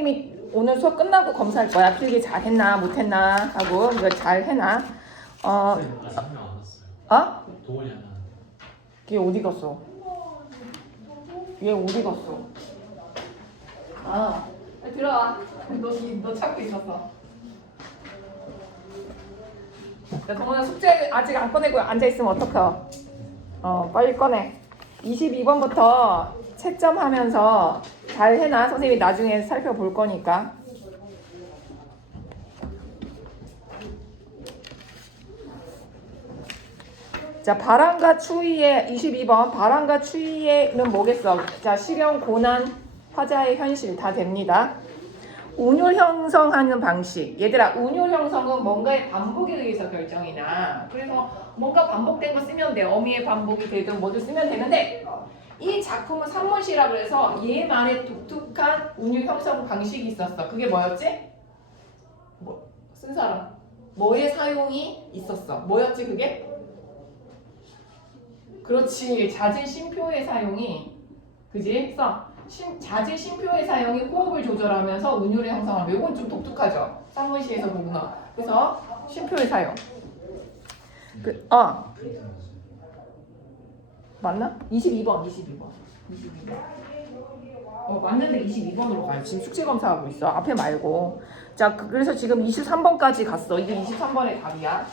선생님이 오늘 수업 끝나고 검사할 거야. 필기 잘했나 못했나 하고 이거 잘해나. 아직 한 명 안 왔어요. 동원이 하나. 얘 어디 갔어? 얘 어디 갔어? 들어와. 너 찾고 있었어. 야, 동원아 숙제 아직 안 꺼내고 앉아있으면 어떡해? 빨리 꺼내. 22번부터 채점하면서 잘 해놔. 선생님이 나중에 살펴볼 거니까. 자, 바람과 추위에 22번 바람과 추위에는 뭐겠어? 자, 실현, 고난, 화자의 현실 다 됩니다. 운율 형성하는 방식. 얘들아, 운율 형성은 뭔가의 반복에 의해서 결정이 나. 그래서 뭔가 반복된 거 쓰면 돼. 어미의 반복이 되든 뭐든 쓰면 되는데 이 작품은 산문시라고 해서 얘만의 독특한 운율 형성 방식이 있었어. 그게 뭐였지? 쓴 사람. 뭐의 사용이 있었어. 뭐였지 그게? 그렇지. 잦은 쉼표의 사용이, 그지? 잦은 쉼표의 사용이 호흡을 조절하면서 운율의 형성을. 이건 좀 독특하죠. 산문시에서 보구나. 그래서 쉼표의 사용. 맞나? 22번. 맞는데 22번으로 가요. 지금 숙제 검사하고 있어. 앞에 말고. 자, 그래서 지금 23번까지 갔어. 이게 23번의 답이야.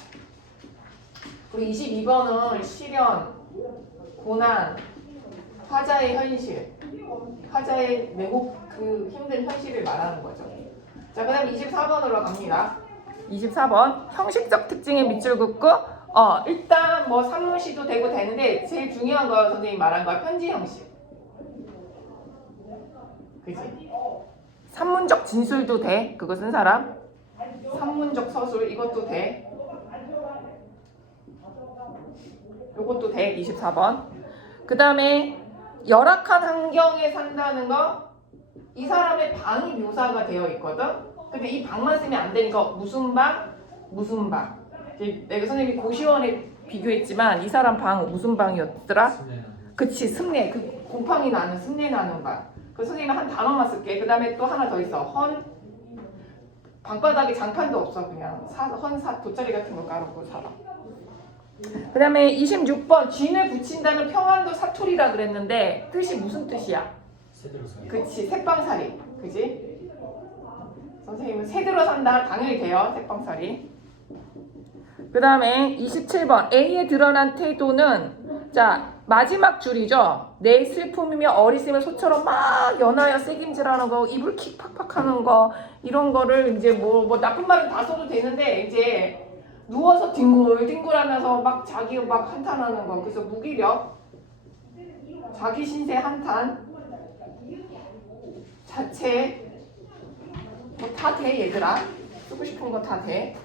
그리고 22번은 실현, 고난, 화자의 현실, 화자의 매우 그 힘든 현실을 말하는 거죠. 자, 그 다음에 24번으로 갑니다. 24번 형식적 특징의 밑줄 긋고 일단 뭐 산문시도 되고 되는데 제일 중요한 거 선생님이 말한 거야. 편지 형식. 그지? 산문적 진술도 돼. 그거 쓴 사람. 산문적 서술 이것도 돼. 요것도 돼. 24번. 그 다음에 열악한 환경에 산다는 거, 이 사람의 방이 묘사가 되어 있거든. 근데 이 방만 쓰면 안 되니까 무슨 방? 내가 선생님이 고시원에 비교했지만 이 사람 방 무슨 방이었더라? 그치, 습내. 그 곰팡이 나는 습내 나는 방. 그 선생님이 한 단어만 쓸게. 그 다음에 또 하나 더 있어. 방바닥에 장판도 없어. 그냥 돗자리 같은 거 깔아놓고 살아. 그 다음에 26번 쥔을 붙인다는 평안도 사투리라 그랬는데 뜻이 무슨 뜻이야? 그치, 새빵살이. 그지? 선생님은 새들어 산다. 당연히 돼요. 새빵살이. 그 다음에 27번 A에 드러난 태도는, 자, 마지막 줄이죠. 내 슬픔이며 어리석음을 소처럼 막 연하여 새김질하는 거, 이불킥 팍팍 하는 거, 이런 거를 이제 뭐 나쁜 말은 다 써도 되는데 이제 누워서 뒹굴하면서 막 자기 막 한탄하는 거. 그래서 무기력, 자기 신세 한탄, 자체, 뭐 다 돼 얘들아. 쓰고 싶은 거 다 돼.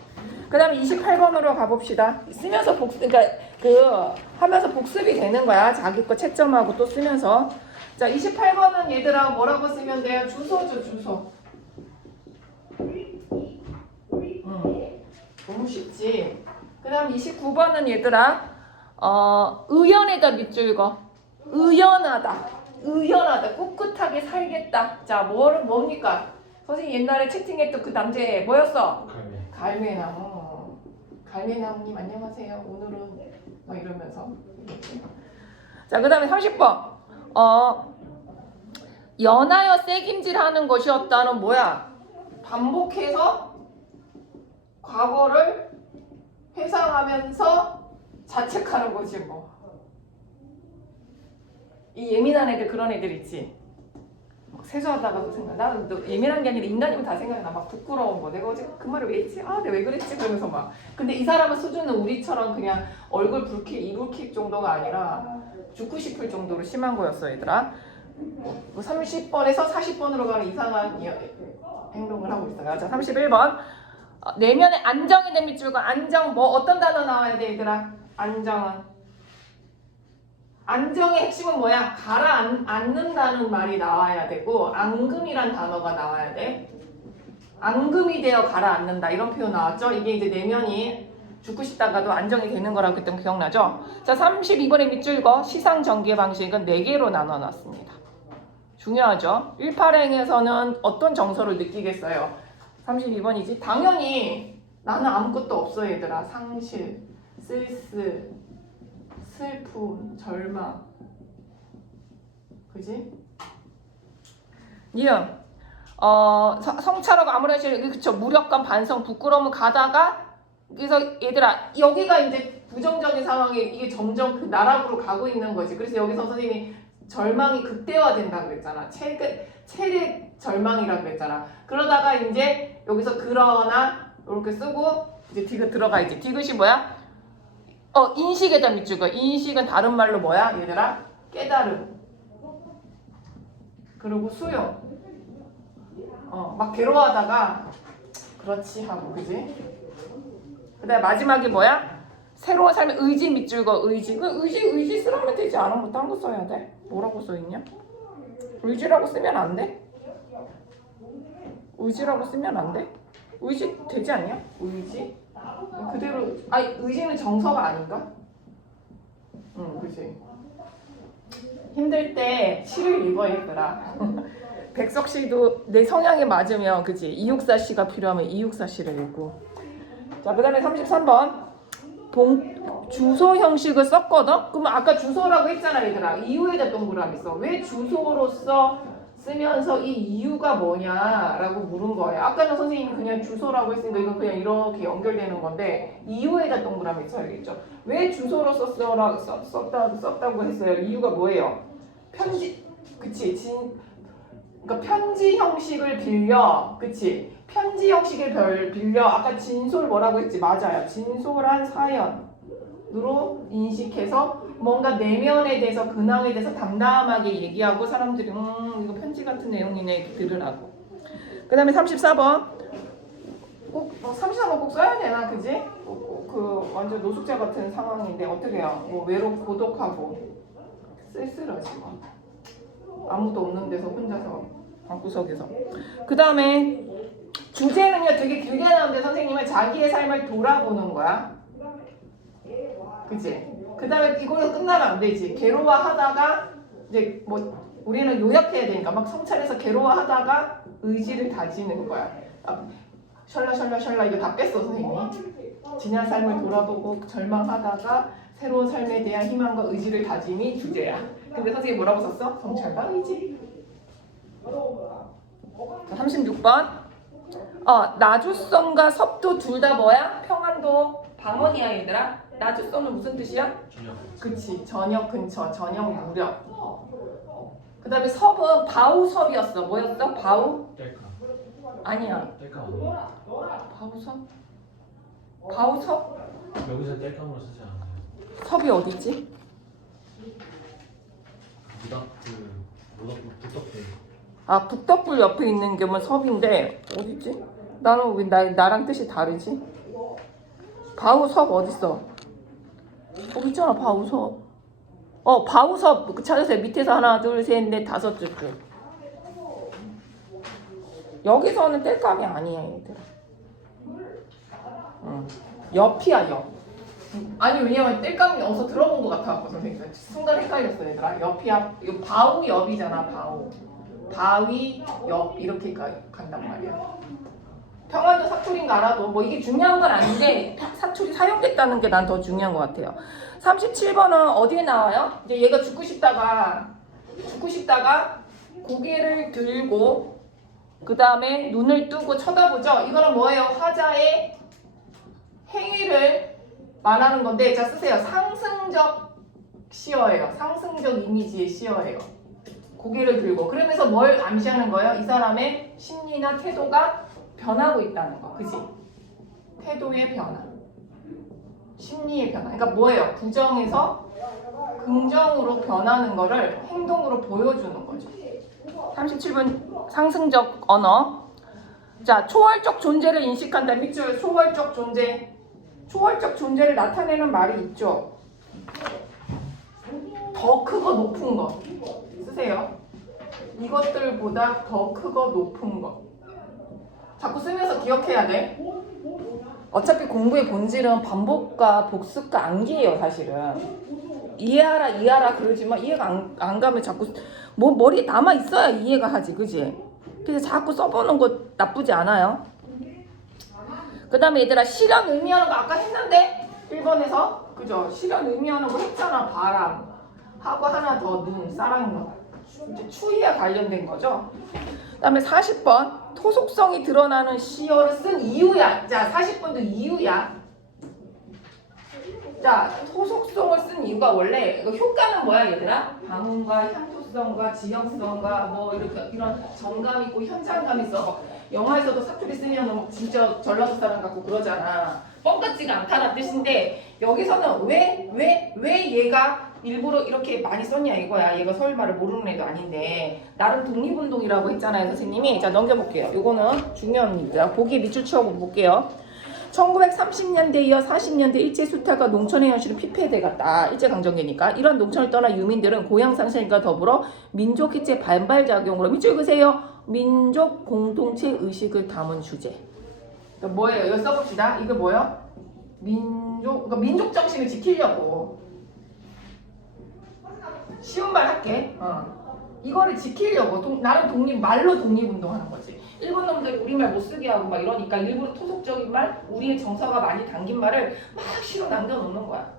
그 다음에 28번으로 가봅시다. 쓰면서 하면서 복습이 되는 거야. 자기 거 채점하고 또 쓰면서. 자, 28번은 얘들아 뭐라고 쓰면 돼요? 주소죠, 주소. 너무 쉽지. 그 다음 29번은 얘들아 의연에다 밑줄 그어. 의연하다, 꿋꿋하게 살겠다. 자, 뭡니까? 선생님 옛날에 채팅했던 그 남자 뭐였어? 갈매나무님 안녕하세요. 오늘은 막 이러면서. 자, 그 다음에 30번 연하여 새김질하는 것이었다는 뭐야? 반복해서 과거를 회상하면서 자책하는 거지 뭐. 이 예민한 애들, 그런 애들 있지. 막 세수하다가도 생각. 나는 예민한 게 아니라 인간이면 다 생각나. 막 부끄러운 거. 내가 어제 그 말을 왜 했지? 내가 왜 그랬지? 그러면서 막. 근데 이 사람의 수준은 우리처럼 그냥 얼굴 붉힐, 이불킥 정도가 아니라 죽고 싶을 정도로 심한 거였어, 얘들아. 30번에서 40번으로 가는 이상한 행동을 하고 있어요. 자, 31번. 내면에 안정에 대한 밑줄과 안정, 뭐 어떤 단어 나와야 돼 얘들아? 안정의 핵심은 뭐야? 가라앉는다는 말이 나와야 되고 앙금이란 단어가 나와야 돼. 앙금이 되어 가라앉는다 이런 표현 나왔죠? 이게 이제 내면이 죽고 싶다가도 안정이 되는 거라고 그때 기억나죠? 자, 32번의 밑줄 그어. 시상 전개 방식은 4개로 나눠 놨습니다. 중요하죠. 18행에서는 어떤 정서를 느끼겠어요? 32번이지. 당연히 나는 아무것도 없어 얘들아. 상실, 쓸쓸, 슬픔, 절망. 그지? 니은 성찰하고 아무래도 그쵸. 무력감, 반성, 부끄러움을 가다가 그래서 얘들아 여기가 이제 부정적인 상황에 이게 점점 그 나락으로 가고 있는 거지. 그래서 여기서 선생님이 절망이 극대화된다고 그랬잖아. 최대 절망이라고 그랬잖아. 그러다가 이제 여기서 그러나 이렇게 쓰고 이제 디귿 들어가야지. 디귿이 뭐야? 인식에다 밑줄거. 인식은 다른 말로 뭐야 얘들아? 깨달음. 그리고 수용. 막 괴로워하다가 그렇지 하고 그지? 그 다음에 마지막에 뭐야? 새로운 삶의 의지 밑줄거. 의지. 의지 쓰라면 되지 않아? 뭐 딴 거 써야 돼? 뭐라고 써있냐? 의지라고 쓰면 안 돼? 의지라고 쓰면 안 돼? 의지 되지 않냐? 의지? 그대로 의지는 정서가 아닌가? 그치. 힘들 때 시를 읽어 얘들아. 백석 시도 내 성향에 맞으면 그치. 이육사 시가 필요하면 이육사 시를 읽고. 자, 그 다음에 33번 주소 형식을 썼거든? 그러면 아까 주소라고 했잖아 얘들아. 이유에다 동그라미 써. 왜 주소로서 쓰면서 이 이유가 뭐냐라고 물은 거예요. 아까는 선생님이 그냥 주소라고 했으니까 이건 그냥 이렇게 연결되는 건데 이유에다 동그라미 써야겠죠. 왜 주소로 썼다고 했어요? 이유가 뭐예요? 편지, 그치? 그러니까 편지 형식을 빌려, 그치? 편지 형식을 빌려. 아까 진솔 뭐라고 했지? 맞아요. 진솔한 사연으로 인식해서 뭔가 내면에 대해서 근황에 대해서 담담하게 얘기하고 사람들이 이거 편지 같은 내용이네 이렇게 들으라고. 그 다음에 34번 꼭 34번 꼭 써야 되나 그지? 그 완전 노숙자 같은 상황인데 어떻게 해요? 뭐 외롭고 고독하고 쓸쓸하지 뭐. 아무도 없는 데서 혼자서 방구석에서. 그 다음에 주제는요 되게 길게 나오는데 선생님은 자기의 삶을 돌아보는 거야. 그치? 그 다음에 이걸로 끝나면 안 되지. 괴로워하다가 이제 뭐 우리는 요약해야 되니까 막 성찰해서 괴로워하다가 의지를 다지는 거야. 셜라 이거 다 뺐어 선생님이. 지난 삶을 돌아보고 절망하다가 새로운 삶에 대한 희망과 의지를 다짐이 주제야. 근데 선생님이 뭐라고 썼어? 성찰과 의지. 자, 36번 나주성과 섭도 둘 다 뭐야? 평안도 방언이야 얘들아. 나주성은 무슨 뜻이야? 그치, 저녁 근처, 저녁 무렵. 그 다음에 섭은 바우섭이었어. 뭐였어? 바우? 뗄까? 아니야. 뗄까 아니야? 바우섭? 바우섭? 여기서 뗄감으로 쓰지 않아요? 섭이 어디지? 북덕불 북덕불 옆에 있는 게뭐 섭인데 어디지? 나는 왜 나랑 뜻이 다르지? 바우섭 어딨어? 거기 있잖아 바우섭. 바우섭 찾으세요. 밑에서 하나 둘 셋 넷 다섯 줄. 여기서는 뗄감이 아니야 얘들아. 옆이야 옆. 아니 왜냐면 뗄감이 어디서 들어본 것 같아갖고 선생님 순간 헷갈렸어 얘들아. 옆이야. 이거 바우 옆이잖아 바우. 바위 옆 이렇게 간단 말이야. 평안도 사투리인가 알아도 뭐 이게 중요한 건 아닌데 사투리 사용됐다는 게 난 더 중요한 것 같아요. 37번은 어디에 나와요? 이제 얘가 죽고 싶다가 고개를 들고 그 다음에 눈을 뜨고 쳐다보죠. 이거는 뭐예요? 화자의 행위를 말하는 건데 자 쓰세요. 상승적 시어예요. 상승적 이미지의 시어예요. 고개를 들고 그러면서 뭘 암시하는 거예요? 이 사람의 심리나 태도가 변하고 있다는 거. 그치? 태도의 변화 심리의 변화. 그러니까 뭐예요? 부정에서 긍정으로 변하는 거를 행동으로 보여주는 거죠. 37번 상승적 언어. 자, 초월적 존재를 인식한다. 밑줄 초월적 존재. 초월적 존재를 나타내는 말이 있죠. 더 크고 높은 것 쓰세요. 이것들보다 더 크고 높은 것. 자꾸 쓰면서 기억해야 돼. 어차피 공부의 본질은 반복과 복습과 암기예요 사실은. 이해하라 그러지만 이해가 안 가면 자꾸 뭐 머리에 남아 있어야 이해가 하지, 그지? 그래서 자꾸 써보는 거 나쁘지 않아요. 그 다음에 얘들아 실현 의미하는 거 아까 했는데 1번에서 그죠? 실현 의미하는 거 했잖아. 바람 하고 하나 더 눈, 쌀랑눈. 이제 추위에 관련된 거죠. 그 다음에 40번 토속성이 드러나는 시어를 쓴 이유야. 자 40번도 이유야. 자 토속성을 쓴 이유가 원래 이거 효과는 뭐야 얘들아? 방음과 향토성과 지역성과 뭐 이렇게 이런 정감 있고 현장감 있어. 영화에서도 사투리 쓰면 막 진짜 전라도 사람 같고 그러잖아. 뻥 같지가 않다는 뜻인데 여기서는 왜 얘가 일부러 이렇게 많이 썼냐 이거야. 얘가 서울말을 모르는 애도 아닌데 나름 독립운동이라고 했잖아요 선생님이. 자 넘겨볼게요. 이거는 중요한 일이다. 보기 밑줄 치워보 볼게요. 1930년대에 이어 40년대 일제수탈과 농촌의 현실은 피폐해 갔다. 일제강점기니까. 이러한 농촌을 떠나 유민들은 고향 상실과 더불어 민족기체 반발작용으로 밑줄 그세요. 민족 공동체 의식을 담은 주제. 그러니까 뭐예요? 여기 써봅시다. 이거 뭐예요? 그러니까 민족 정신을 지키려고. 쉬운 말 할게. 이거를 지키려고 나름 말로 독립운동하는 거지. 일본 놈들이 우리말 못 쓰게 하고 막 이러니까 일부러 토속적인 말, 우리의 정서가 많이 담긴 말을 막 실어 남겨놓는 거야.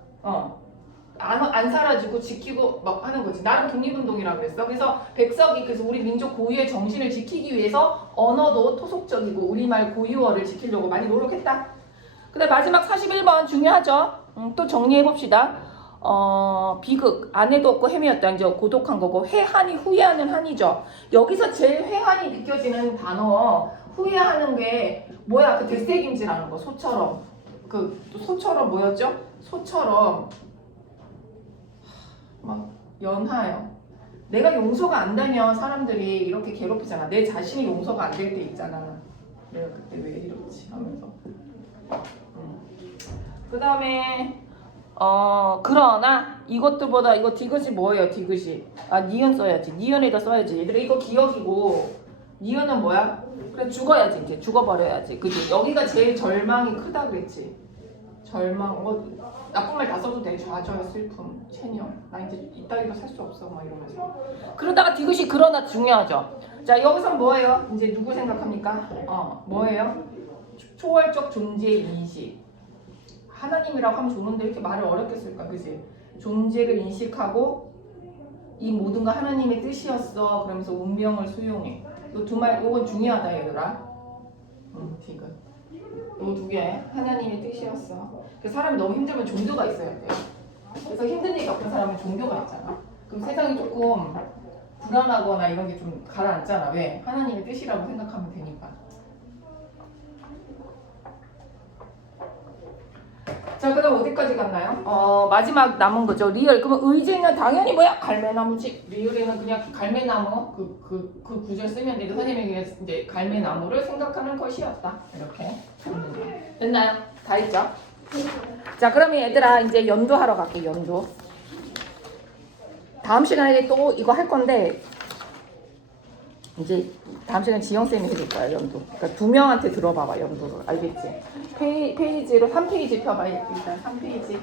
안 사라지고 지키고 막 하는 거지. 나름 독립운동이라고 그랬어. 그래서 백석이 그래서 우리 민족 고유의 정신을 지키기 위해서 언어도 토속적이고 우리말 고유어를 지키려고 많이 노력했다. 근데 마지막 41번 중요하죠. 또 정리해봅시다. 비극, 아내도 없고 헤매였다. 이제 고독한 거고, 회한이 후회하는 한이죠. 여기서 제일 회한이 느껴지는 단어, 후회하는 게 뭐야? 그 대세김질하는 거, 소처럼. 그 소처럼 뭐였죠? 소처럼 막 연하요. 내가 용서가 안 되면 사람들이 이렇게 괴롭히잖아. 내 자신이 용서가 안 될 때 있잖아. 내가 그때 왜 이렇지 하면서. 그 다음에 그러나 이것들보다 이거 디귿이 뭐예요? 디귿이 니은 써야지. 니은에다 써야지. 얘들아 이거 기억이고 니은은 뭐야? 그래 죽어야지. 이제 죽어버려야지. 그지? 여기가 제일 절망이 크다 그랬지. 절망 나쁜 말 다 써도 돼. 좌절, 슬픔, 체념. 나 이제 이따위로 살 수 없어 막 이러면서. 그러다가 디귿이 그러나 중요하죠. 자 여기서 뭐예요? 이제 누구 생각합니까? 뭐예요? 초월적 존재 인식. 하나님이라고 하면 좋은데 이렇게 말을 어렵게 쓸까, 그지? 존재를 인식하고 이 모든 거 하나님의 뜻이었어. 그러면서 운명을 수용해. 이 두 말, 이건 중요하다 얘들아. 디귿. 이 두 개. 하나님의 뜻이었어. 그 사람이 너무 힘들면 종교가 있어야 돼. 그래서 힘든 일 겪은 사람은 종교가 있잖아. 그럼 세상이 조금 불안하거나 이런 게 좀 가라앉잖아. 왜? 하나님의 뜻이라고 생각하면 되니까. 자, 그 다음 어디까지 갔나요? 마지막 남은 거죠. 리을. 그러면 의지는 당연히 뭐야? 갈매나무지. 리을에는 그냥 갈매나무 그 구절 쓰면 되고 선생님이 이제 갈매나무를 생각하는 것이었다. 이렇게. 됐나요? 다 했죠? 자, 그러면 얘들아 이제 연두하러 갈게. 연두. 다음 시간에 또 이거 할 건데 이제 다음 시간에 지영쌤이 해줄 거야. 연두. 그러니까 두 명한테 들어봐봐. 연두를. 알겠지? 페이지로 3페이지 펴봐. 일단 3페이지.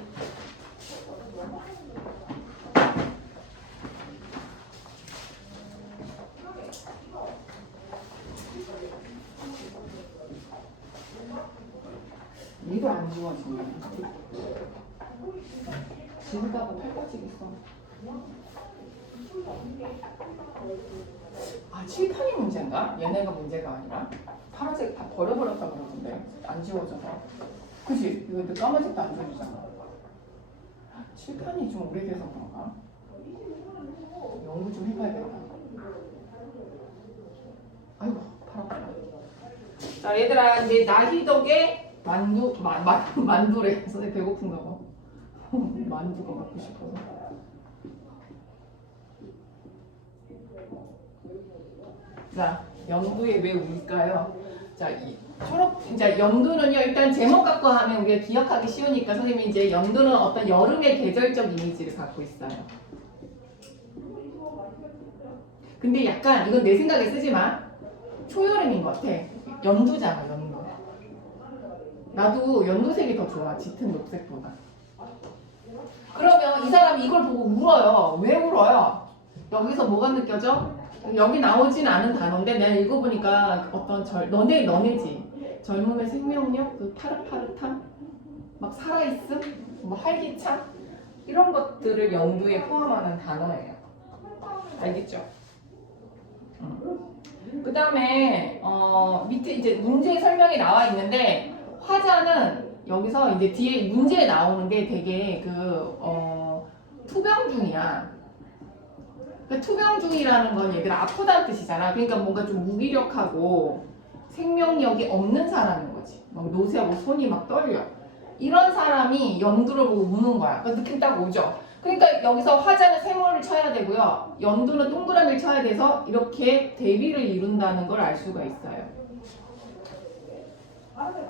이거 안 지워진다. 지우다가 팔 빠지겠어. 칠판이 문제인가? 얘네가 문제가 아니라 파란색 다 버려버렸다 그러던데 안 지워져서. 그치? 이거 까만색도 안 지워지잖아. 칠판이 좀 오래돼서 그런가? 연구 좀 해봐야겠다. 아이고 팔 아프다. 자 얘들아 이제 나희덕의 만두래. 선생님 배고픈가 봐. 만두가 먹고 싶어서. 자, 연두에 왜 울까요? 자, 이 초록, 자, 연두는요, 일단 제목 갖고 하면 우리가 기억하기 쉬우니까 선생님이 이제 연두는 어떤 여름의 계절적 이미지를 갖고 있어요. 근데 약간, 이건 내 생각에 쓰지 마. 초여름인 것 같아. 연두잖아, 연두. 나도 연두색이 더 좋아, 짙은 녹색보다. 그러면 이 사람이 이걸 보고 울어요. 왜 울어요? 여기서 뭐가 느껴져? 여기 나오진 않은 단어인데 내가 읽어보니까 어떤 너네지. 젊음의 생명력, 그 파릇파릇함, 막 살아있음, 뭐 활기찬 이런 것들을 연두에 포함하는 단어예요. 알겠죠? 그 다음에 밑에 이제 문제 설명이 나와 있는데 화자는 여기서 이제 뒤에 문제에 나오는 게 되게 투병중이야. 그 투병중이라는 건 얘들아 아프다는 뜻이잖아. 그러니까 뭔가 좀 무기력하고 생명력이 없는 사람인 거지. 막 노쇠하고 손이 막 떨려. 이런 사람이 연두를 보고 우는 거야. 그 느낌 딱 오죠? 그러니까 여기서 화자는 세모를 쳐야 되고요. 연두는 동그라미를 쳐야 돼서 이렇게 대비를 이룬다는 걸 알 수가 있어요.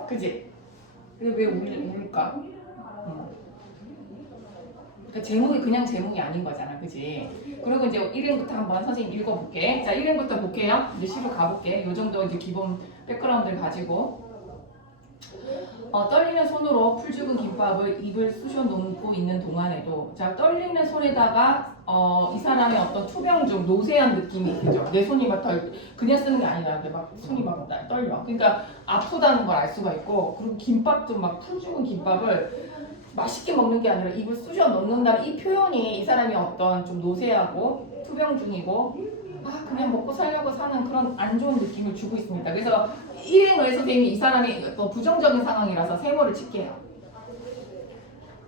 그지? 근데 왜 울까? 그러니까 제목이 그냥 제목이 아닌 거잖아. 그지? 그리고 이제 1행부터 한번 선생님 읽어볼게. 자, 1행부터 볼게요. 이제 시로 가볼게. 요 정도 이제 기본 백그라운드를 가지고. 떨리는 손으로 풀죽은 김밥을 입을 쑤셔 놓고 있는 동안에도 자 떨리는 손에다가 이 사람의 어떤 투병중 노쇠한 느낌이 있죠. 내 손이 막 그냥 쓰는 게 아니라 막 손이 막 떨려. 그러니까 아프다는 걸 알 수가 있고 그리고 김밥도 막 풀죽은 김밥을 맛있게 먹는 게 아니라 입을 쑤셔 넣는다는 이 표현이 이 사람이 어떤 좀 노쇠하고 투병중이고 그냥 먹고 살려고 사는 그런 안 좋은 느낌을 주고 있습니다. 그래서 1행을 선생님이 이 사람이 어떤 부정적인 상황이라서 세모를 칠게요.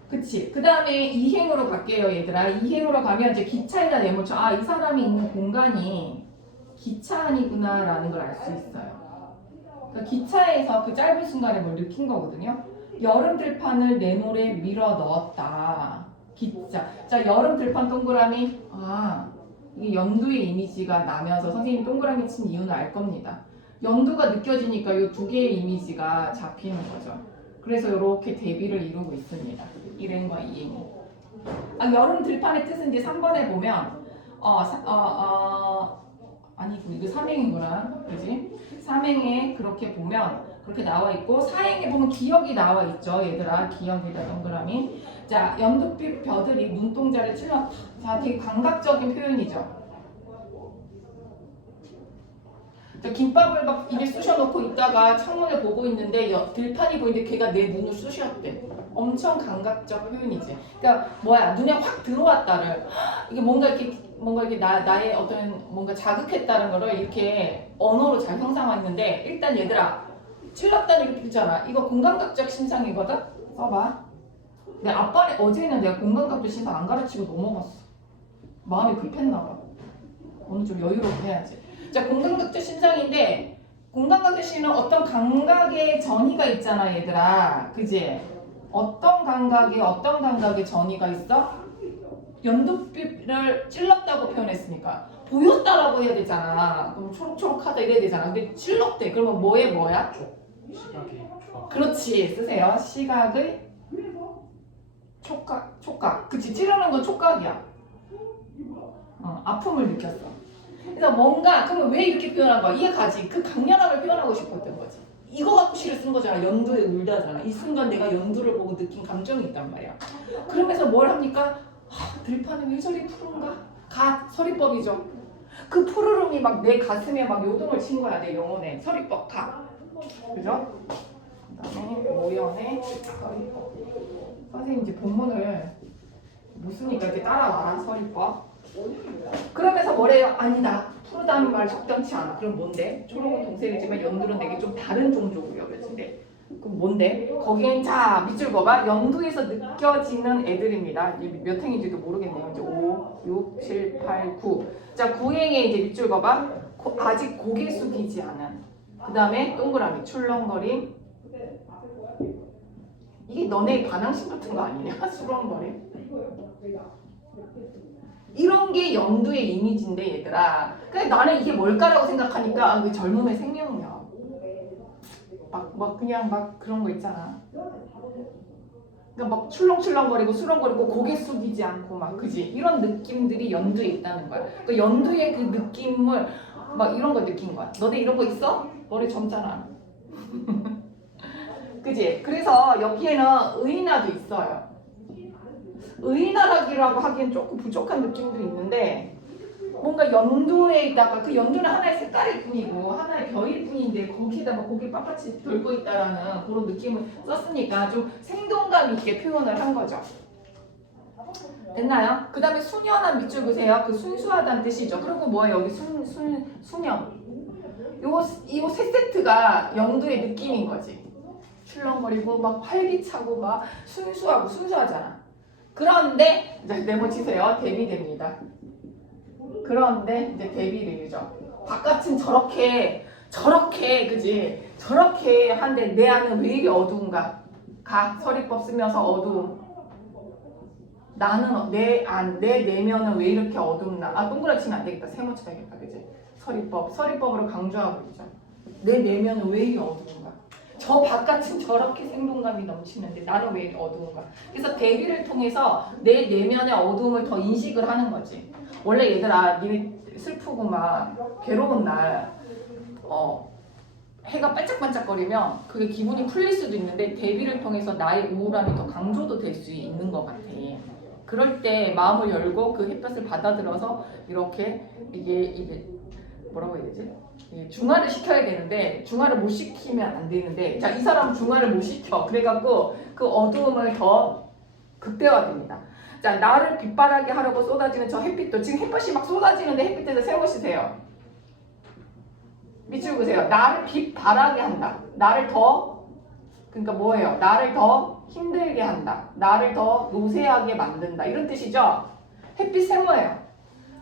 그치? 그 다음에 2행으로 갈게요, 얘들아. 2행으로 가면 이제 기차에다 내몰쳐. 이 사람이 있는 공간이 기차 안이구나 라는 걸 알 수 있어요. 그러니까 기차에서 그 짧은 순간에 뭘 느낀 거거든요. 여름 들판을 내 노래 밀어 넣었다. 기차. 자, 여름 들판 동그라미. 이게 연두의 이미지가 나면서 선생님이 동그라미 친 이유는 알 겁니다. 연두가 느껴지니까 이 두 개의 이미지가 잡히는 거죠. 그래서 이렇게 대비를 이루고 있습니다. 1행과 2행이. 여름 들판의 뜻은 이제 3번에 보면 아니고 이거 3행이구나. 그지? 3행에 그렇게 보면 그렇게 나와 있고 4행에 보면 기억이 나와 있죠. 얘들아 기억에다 동그라미. 자, 연두빛 벼들이 눈동자를 찔렀다. 자, 되게 감각적인 표현이죠. 자, 김밥을 막 입에 쑤셔놓고 있다가 창문을 보고 있는데 들판이 보이는데 걔가 내 눈을 쑤셨대. 엄청 감각적 표현이지. 그러니까 뭐야 눈에 확 들어왔다를 이게 뭔가 이렇게 나의 어떤 뭔가 자극했다는 거를 이렇게 언어로 잘 형상화했는데 일단 얘들아 찔렀다는 이렇게 있잖아. 이거 공감각적 신상이거든. 써봐. 근데 아빠는 어제는 내가 공감각적 신상 안 가르치고 넘어갔어. 마음이 급했나봐. 오늘 좀 여유롭게 해야지. 자, 공감각적 신상인데 공감각적 신은 어떤 감각의 전이가 있잖아, 얘들아. 그지? 어떤 감각에 전이가 있어? 연두빛을 찔렀다고 표현했으니까 보였다라고 해야 되잖아. 그럼 초록초록하다 이래야 되잖아. 근데 찔렀대. 그러면 뭐야? 시각이 좋아. 그렇지. 쓰세요. 시각의 촉각. 그치? 찌르는 건 촉각이야. 아픔을 느꼈어. 그래서 뭔가 그러면 왜 이렇게 표현한 거야? 이해가지? 그 강렬함을 표현하고 싶었던 거지. 이거 갖고 시를 쓴 거잖아. 연두에 울다잖아. 이 순간 내가 연두를 보고 느낀 감정이 있단 말이야. 그러면서 뭘 합니까? 들판은 왜 저리 푸른가? 서리법이죠. 그 푸르름이 막 내 가슴에 막 요동을 친 거야. 내 영혼에. 서리법 그죠? 그 다음에 오연의 서리법. 선생님 이제 본문을 못 쓰니까 이렇게 따라와라. 서리법. 그러면서 뭐래요? 아니다. 푸르다는 말 적당치 않아. 그럼 뭔데? 초록은 동색이지만 연두는 되게 좀 다른 종족으로 여겨진대. 그럼 뭔데? 거기엔 자 밑줄 봐봐. 연두에서 느껴지는 애들입니다. 몇 행인지도 모르겠네요. 이제 5, 6, 7, 8, 9. 자 9행에 이제 밑줄 봐봐. 아직 고개 숙이지 않은. 그 다음에 동그라미 출렁거림. 이게 너네 반항심 같은 거 아니냐? 수렁거림. 이런 게 연두의 이미지인데 얘들아. 근데 나는 이게 뭘까라고 생각하니까 그 젊음의 생명력. 막 그냥 막 그런 거 있잖아. 그러니까 막 출렁출렁거리고 수렁거리고 고개 숙이지 않고 막 그지? 이런 느낌들이 연두에 있다는 거야. 그러니까 연두의 그 느낌을 막 이런 거 느낀 거야. 너네 이런 거 있어? 머리 젊잖아. 그지? 그래서 여기에는 의인화도 있어요. 의인화라고 하기엔 조금 부족한 느낌도 있는데 뭔가 연두에다가 그 연두는 하나의 색깔일 뿐이고 하나의 별일 뿐인데 거기에다 막 고개 빳빳이 돌고 있다라는 그런 느낌을 썼으니까 좀 생동감 있게 표현을 한 거죠. 됐나요? 그 다음에 순연한 밑줄 보세요. 그 순수하다는 뜻이죠. 그리고 뭐예요? 여기 순연. 이거 세 세트가 연두의 느낌인 거지. 출렁거리고 막 활기차고 막 순수하고 순수하잖아. 그런데 이제 네모치세요. 대비됩니다. 그런데 이제 대비되죠. 바깥은 저렇게 그지? 저렇게 한데 내 안은 왜 이리 어두운가? 서리법 쓰면서 어두움. 나는 내 내면은 왜 이렇게 어둡나? 동그랗게 치면 안 되겠다. 세모 쳐야겠다. 그지? 서리법으로 강조하고 있죠. 내 내면은 왜 이리 어두운가? 저 바깥은 저렇게 생동감이 넘치는데 나는 왜 이리 어두운가? 그래서 대비를 통해서 내 내면의 어두움을 더 인식을 하는 거지. 원래 얘들아, 니네 슬프고 막 괴로운 날 해가 반짝반짝거리면 그게 기분이 풀릴 수도 있는데 대비를 통해서 나의 우울함이 더 강조도 될 수 있는 것 같아. 그럴 때 마음을 열고 그 햇볕을 받아들여서 이렇게 이게 뭐라고 해야 되지? 중화를 시켜야 되는데 중화를 못 시키면 안 되는데 자, 이 사람은 중화를 못 시켜. 그래갖고 그 어두움을 더 극대화됩니다. 자, 나를 빛바라게 하려고 쏟아지는 저 햇빛도 지금 햇볕이 막 쏟아지는데 햇빛에서 세우시세요. 밑줄 그세요. 나를 빛바라게 한다. 나를 더 그러니까 뭐예요? 나를 더 힘들게 한다. 나를 더 노쇠하게 만든다. 이런 뜻이죠. 햇빛 세모예요.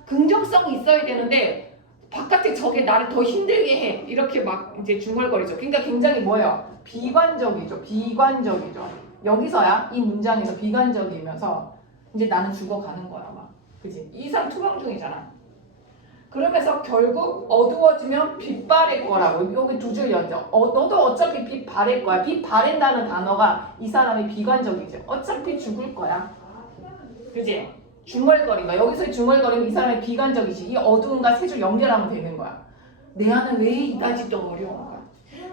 긍정성이 있어야 되는데 바깥에 저게 나를 더 힘들게 해. 이렇게 막 이제 중얼거리죠. 그러니까 굉장히 뭐예요? 비관적이죠. 여기서야 이 문장에서 비관적이면서 이제 나는 죽어가는 거야 막. 그지? 이 사람 투병 중이잖아. 그러면서 결국 어두워지면 빛 바랄 거라고. 여기 두 줄이었죠. 너도 어차피 빛 바랄 거야. 빛 바랜다는 단어가 이 사람이 비관적이죠. 어차피 죽을 거야. 그지? 중얼거리가 여기서의 중얼거리면 이 사람이 비관적이지. 이 어두움과 세 줄 연결하면 되는 거야. 내 안은 왜 이다지도 어려운가?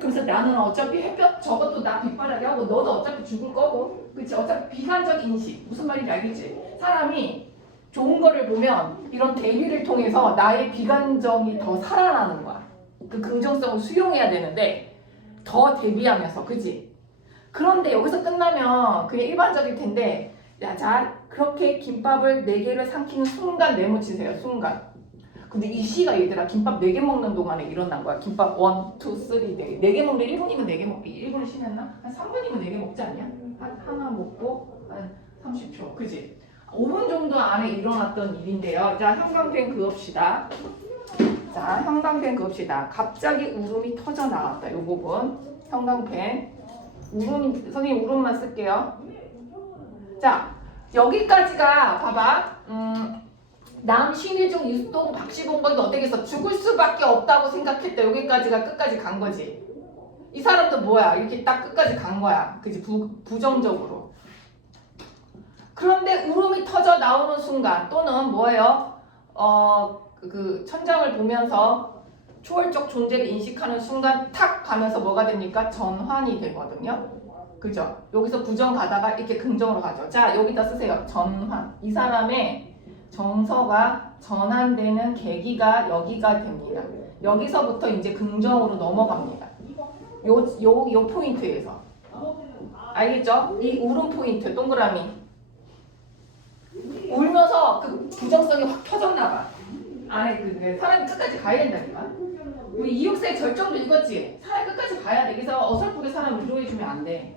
그래서 나는 어차피 햇볕 저것도 나 빛바라게 하고 너도 어차피 죽을 거고. 그치? 어차피 비관적 인식. 무슨 말인지 알겠지? 사람이 좋은 거를 보면 이런 대비를 통해서 나의 비관정이 더 살아나는 거야. 그 긍정성을 수용해야 되는데 더 대비하면서, 그지? 그런데 여기서 끝나면 그냥 일반적일 텐데 야, 자, 그렇게 김밥을 4개를 삼키는 순간 네모치세요. 순간. 근데 이 시가 얘들아 김밥 4개 먹는 동안에 일어난 거야. 김밥 1, 2, 3, 4개. 4개 먹는데 1분이면 4개 먹기. 1분을 쉬었나? 한 3분이면 4개 먹지 않냐? 하나 먹고 한 30초. 그지? 5분 정도 안에 일어났던 일인데요. 자, 형광펜 그읍시다. 갑자기 울음이 터져 나왔다. 이 부분. 형광펜. 선생님 울음만 쓸게요. 자, 여기까지가 봐봐. 남, 신의중, 유동, 박시봉 이거 어떻겠어? 죽을 수밖에 없다고 생각했다. 여기까지가 끝까지 간 거지. 이 사람도 뭐야? 이렇게 딱 끝까지 간 거야. 그지? 부정적으로. 그런데 울음이 터져 나오는 순간 또는 뭐예요? 그 천장을 보면서 초월적 존재를 인식하는 순간 탁 가면서 뭐가 됩니까? 전환이 되거든요. 그죠? 여기서 부정 가다가 이렇게 긍정으로 가죠. 자, 여기다 쓰세요. 전환. 이 사람의 정서가 전환되는 계기가 여기가 됩니다. 여기서부터 이제 긍정으로 넘어갑니다. 요 포인트에서. 알겠죠? 이 울음 포인트, 동그라미. 울면서 그 부정성이 확 터졌나 봐. 안에 그 사람이 끝까지 가야 된다니까. 우리 이육세의 절정도 읽었지? 사람이 끝까지 가야 돼. 그래서 어설프게 사람 위로해주면 안 돼.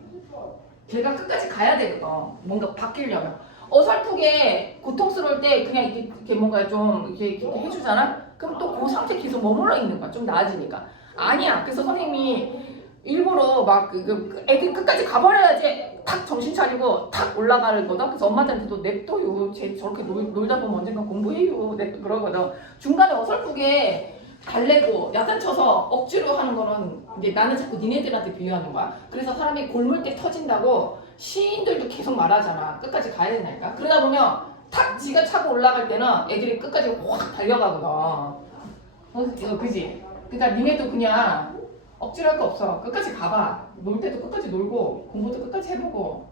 걔가 끝까지 가야 되거든. 뭔가 바뀌려면. 어설프게 고통스러울 때 그냥 이렇게 뭔가 좀 이렇게 해주잖아? 그럼 또 그 상태 계속 머물러 있는 거야. 좀 나아지니까. 아니야. 그래서 선생님이 일부러 막 애들 끝까지 가버려야지 탁 정신 차리고 탁 올라가는 거다. 그래서 엄마들한테도 냅둬요. 쟤 저렇게 놀다 보면 언젠가 공부해요. 냅둬 그러거든. 중간에 어설프게 달래고 야단쳐서 억지로 하는 거는 이제 나는 자꾸 니네들한테 비유하는 거야. 그래서 사람이 골물 때 터진다고 시인들도 계속 말하잖아. 끝까지 가야 된다니까. 그러다 보면 탁 지가 차고 올라갈 때는 애들이 끝까지 확 달려가거든. 그지? 그러니까 니네도 그냥 억지로 할 거 없어. 끝까지 가봐. 놀 때도 끝까지 놀고 공부도 끝까지 해보고.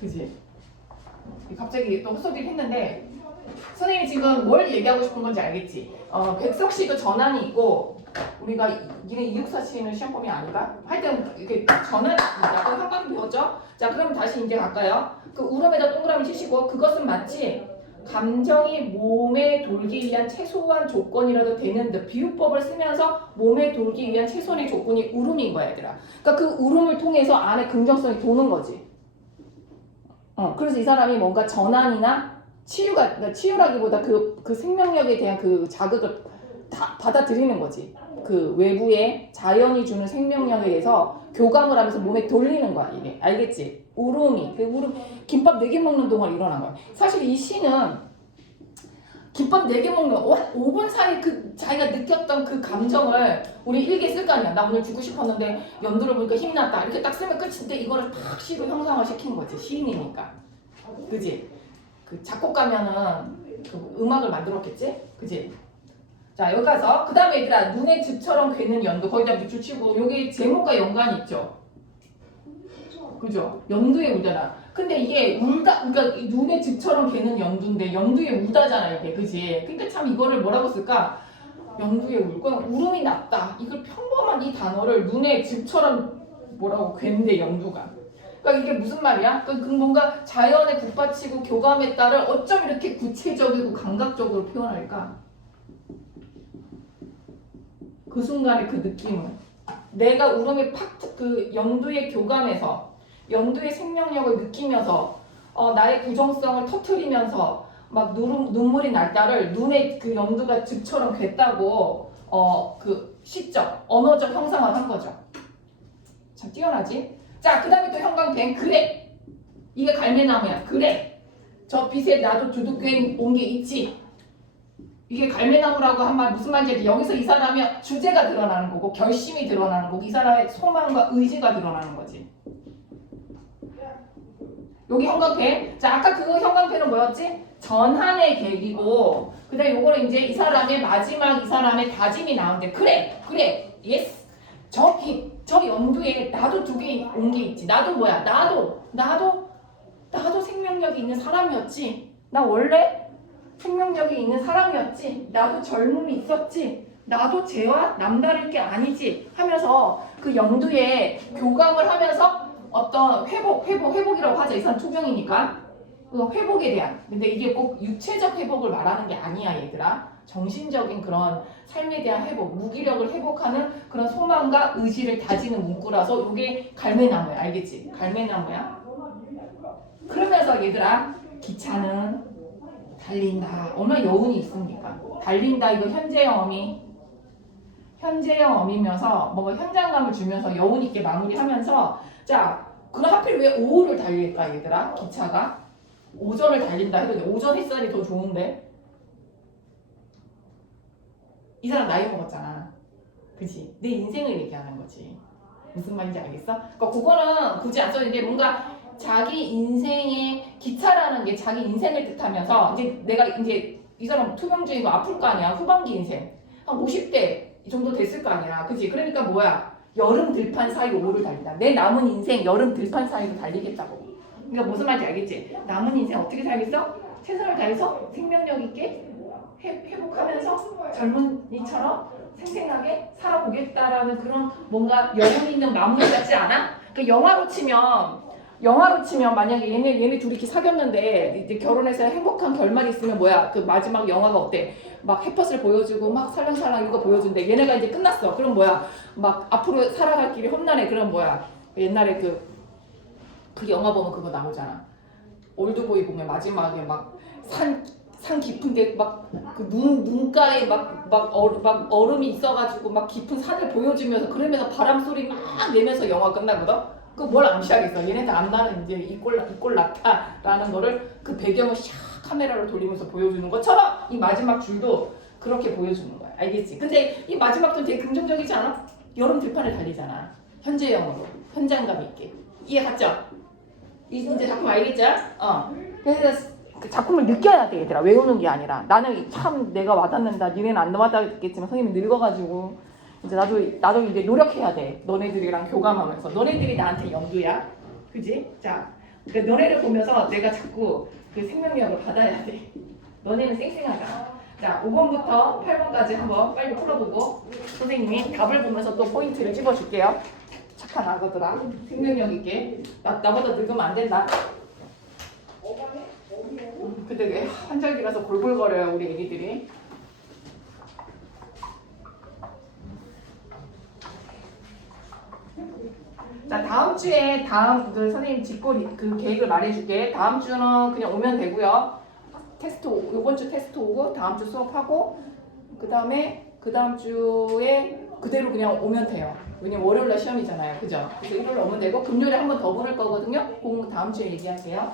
그지? 갑자기 또 헛소리를 했는데 선생님이 지금 뭘 얘기하고 싶은 건지 알겠지? 백석씨도 전환이 있고 우리가 니네 2647은 시험범위 아닌가? 하여튼 이렇게 전환이 있습니다. 그럼 한 바퀴 배웠죠? 자 그럼 다시 이제 갈까요? 그 울음에다 동그라미 치시고 그것은 마치 감정이 몸에 돌기 위한 최소한 조건이라도 되는 듯 비유법을 쓰면서 몸에 돌기 위한 최소한의 조건이 울음인 거야 얘들아. 그러니까 그 울음을 통해서 안에 긍정성이 도는 거지. 그래서 이 사람이 뭔가 전환이나 그러니까 치유라기보다 그 생명력에 대한 그 자극을 다 받아들이는 거지. 그 외부의 자연이 주는 생명력에 대해서 교감을 하면서 몸에 돌리는 거야 이게. 알겠지? 울음이 그 울음 김밥 4개 먹는 동안 일어난 거야. 사실 이 시는 김밥 4개 먹는 5분 사이에 그 자기가 느꼈던 그 감정을 우리 일기에 쓸 거 아니야. 나 오늘 죽고 싶었는데 연두를 보니까 힘이 났다. 이렇게 딱 쓰면 끝인데 이거를 딱 시로 형상화 시킨 거지. 시인이니까. 그지? 그 작곡가면은 그 음악을 만들었겠지? 그지? 자 여기 가서 그 다음에 얘들아 눈의 즙처럼 괴는 연두 거기다 밑줄 치고 여기 제목과 연관이 있죠? 그죠? 연두에 울잖아. 근데 이게 울다 그러니까 눈의 즙처럼 괴는 연두인데 연두에 울다잖아 이게 그지? 그러니까 참 이거를 뭐라고 쓸까? 연두에 울고 울음이 났다. 이걸 평범한 이 단어를 눈의 즙처럼 뭐라고 괴인데 연두가. 그러니까 이게 무슨 말이야? 그 뭔가 자연에 북받치고 교감에 따라 어쩜 이렇게 구체적이고 감각적으로 표현할까? 그 순간의 그 느낌을 내가 울음에 팍 그 연두의 교감에서 연두의 생명력을 느끼면서 나의 부정성을 터트리면서 막 눈물이 날 때를 눈에 그 연두가 즙처럼 괴다고 그 시적 언어적 형상을 한 거죠. 참 뛰어나지? 자 그 다음에 또 형광펜 그래 이게 갈매나무야. 그래 저 빛에 나도 두둑해 온 게 있지. 이게 갈매나무라고 한 말 무슨 말인지 여기서 이 사람의 주제가 드러나는 거고 결심이 드러나는 거고 이 사람의 소망과 의지가 드러나는 거지. 여기 형광펜. 자 아까 그거 형광펜은 뭐였지? 전환의 계기고 그 다음에 요거는 이제 이 사람의 마지막 이 사람의 다짐이 나오는데 그래 예스 저 빛 저 연두에 나도 2개 온 게 있지. 나도 뭐야 나도 생명력이 있는 사람이었지. 나 원래 생명력이 있는 사람이었지. 나도 젊음이 있었지. 나도 쟤와 남다를 게 아니지 하면서 그 연두에 교감을 하면서 어떤 회복이라고 하죠. 이 사람 투병이니까 그 회복에 대한. 근데 이게 꼭 육체적 회복을 말하는 게 아니야 얘들아. 정신적인 그런 삶에 대한 회복, 무기력을 회복하는 그런 소망과 의지를 다지는 문구라서 이게 갈매나무야. 알겠지? 갈매나무야. 그러면서 얘들아 기차는 달린다. 얼마나 여운이 있습니까? 달린다 이거 현재형 어미면서 뭔가 현장감을 주면서 여운 있게 마무리하면서 자 그럼 하필 왜 오후를 달릴까 얘들아? 기차가 오전을 달린다 해도 오전 햇살이 더 좋은데 이 사람 나이 먹었잖아. 그치? 내 인생을 얘기하는 거지. 무슨 말인지 알겠어? 그러니까 그거는 굳이 안 써도 돼. 뭔가 자기 인생의 기차라는 게 자기 인생을 뜻하면서 이제 내가 이제 이 사람 투병중이고 아플 거 아니야. 후반기 인생 한 50대 이 정도 됐을 거 아니야. 그치? 그러니까 뭐야? 여름 들판 사이로 오를 달린다. 내 남은 인생 여름 들판 사이로 달리겠다고. 그러니까 무슨 말인지 알겠지? 남은 인생 어떻게 살겠어? 최선을 다해서 생명력 있게 회복하면서 젊은이처럼 생생하게 살아보겠다라는 그런 뭔가 여운 있는 마무리 같지 않아? 그 영화로 치면 만약에 얘네 둘이 이렇게 사귀었는데 이제 결혼해서 행복한 결말이 있으면 뭐야? 그 마지막 영화가 어때? 막 햇볕을 보여주고 막 살랑살랑 이거 보여준대. 얘네가 이제 끝났어. 그럼 뭐야? 막 앞으로 살아갈 길이 험난해. 그럼 뭐야? 옛날에 그 영화 보면 그거 나오잖아. 올드보이 보면 마지막에 막 산 깊은데 막 그 눈가에 막 얼음이 있어가지고 막 깊은 산을 보여주면서 그러면서 바람 소리 막 내면서 영화 끝나거든. 그 뭘 암시하겠어? 얘네들 앞날은 이제 이 꼴 났다라는 거를 그 배경을 샥 카메라로 돌리면서 보여주는 것처럼 이 마지막 줄도 그렇게 보여주는 거야. 알겠지? 근데 이 마지막 줄 되게 긍정적이지 않아? 여름 들판을 달리잖아. 현재형으로 현장감 있게. 이해 갔죠? 이제 작품 알겠죠? 그래서 그 작품을 느껴야 돼 얘들아. 외우는 게 아니라. 나는 참 내가 와닿는다. 니네는 안 와닿겠지만 선생님이 늙어가지고 이제 나도 이제 노력해야 돼. 너네들이랑 교감하면서. 너네들이 나한테 연두야. 그지? 자, 그러니까 너네를 보면서 내가 자꾸 그 생명력을 받아야 돼. 너네는 쌩쌩하잖아. 자, 5번부터 8번까지 한번 빨리 풀어보고 선생님이 답을 보면서 또 포인트를 집어줄게요. 착한 아거들아. 생명력 있게. 나보다 늙으면 안 된다. 근데 왜 환절기라서 골골거려요, 우리 애기들이. 자, 다음 주에 선생님 뒷골 그 계획을 말해줄게. 다음 주는 그냥 오면 되고요. 테스트 이번 주 테스트 오고 다음 주 수업하고 그 다음 주에 그대로 그냥 오면 돼요. 왜냐면 월요일 날 시험이잖아요, 그죠? 그래서 일요일 오면 되고 금요일에 한 번 더 부를 거거든요. 그거 다음 주에 얘기할게요.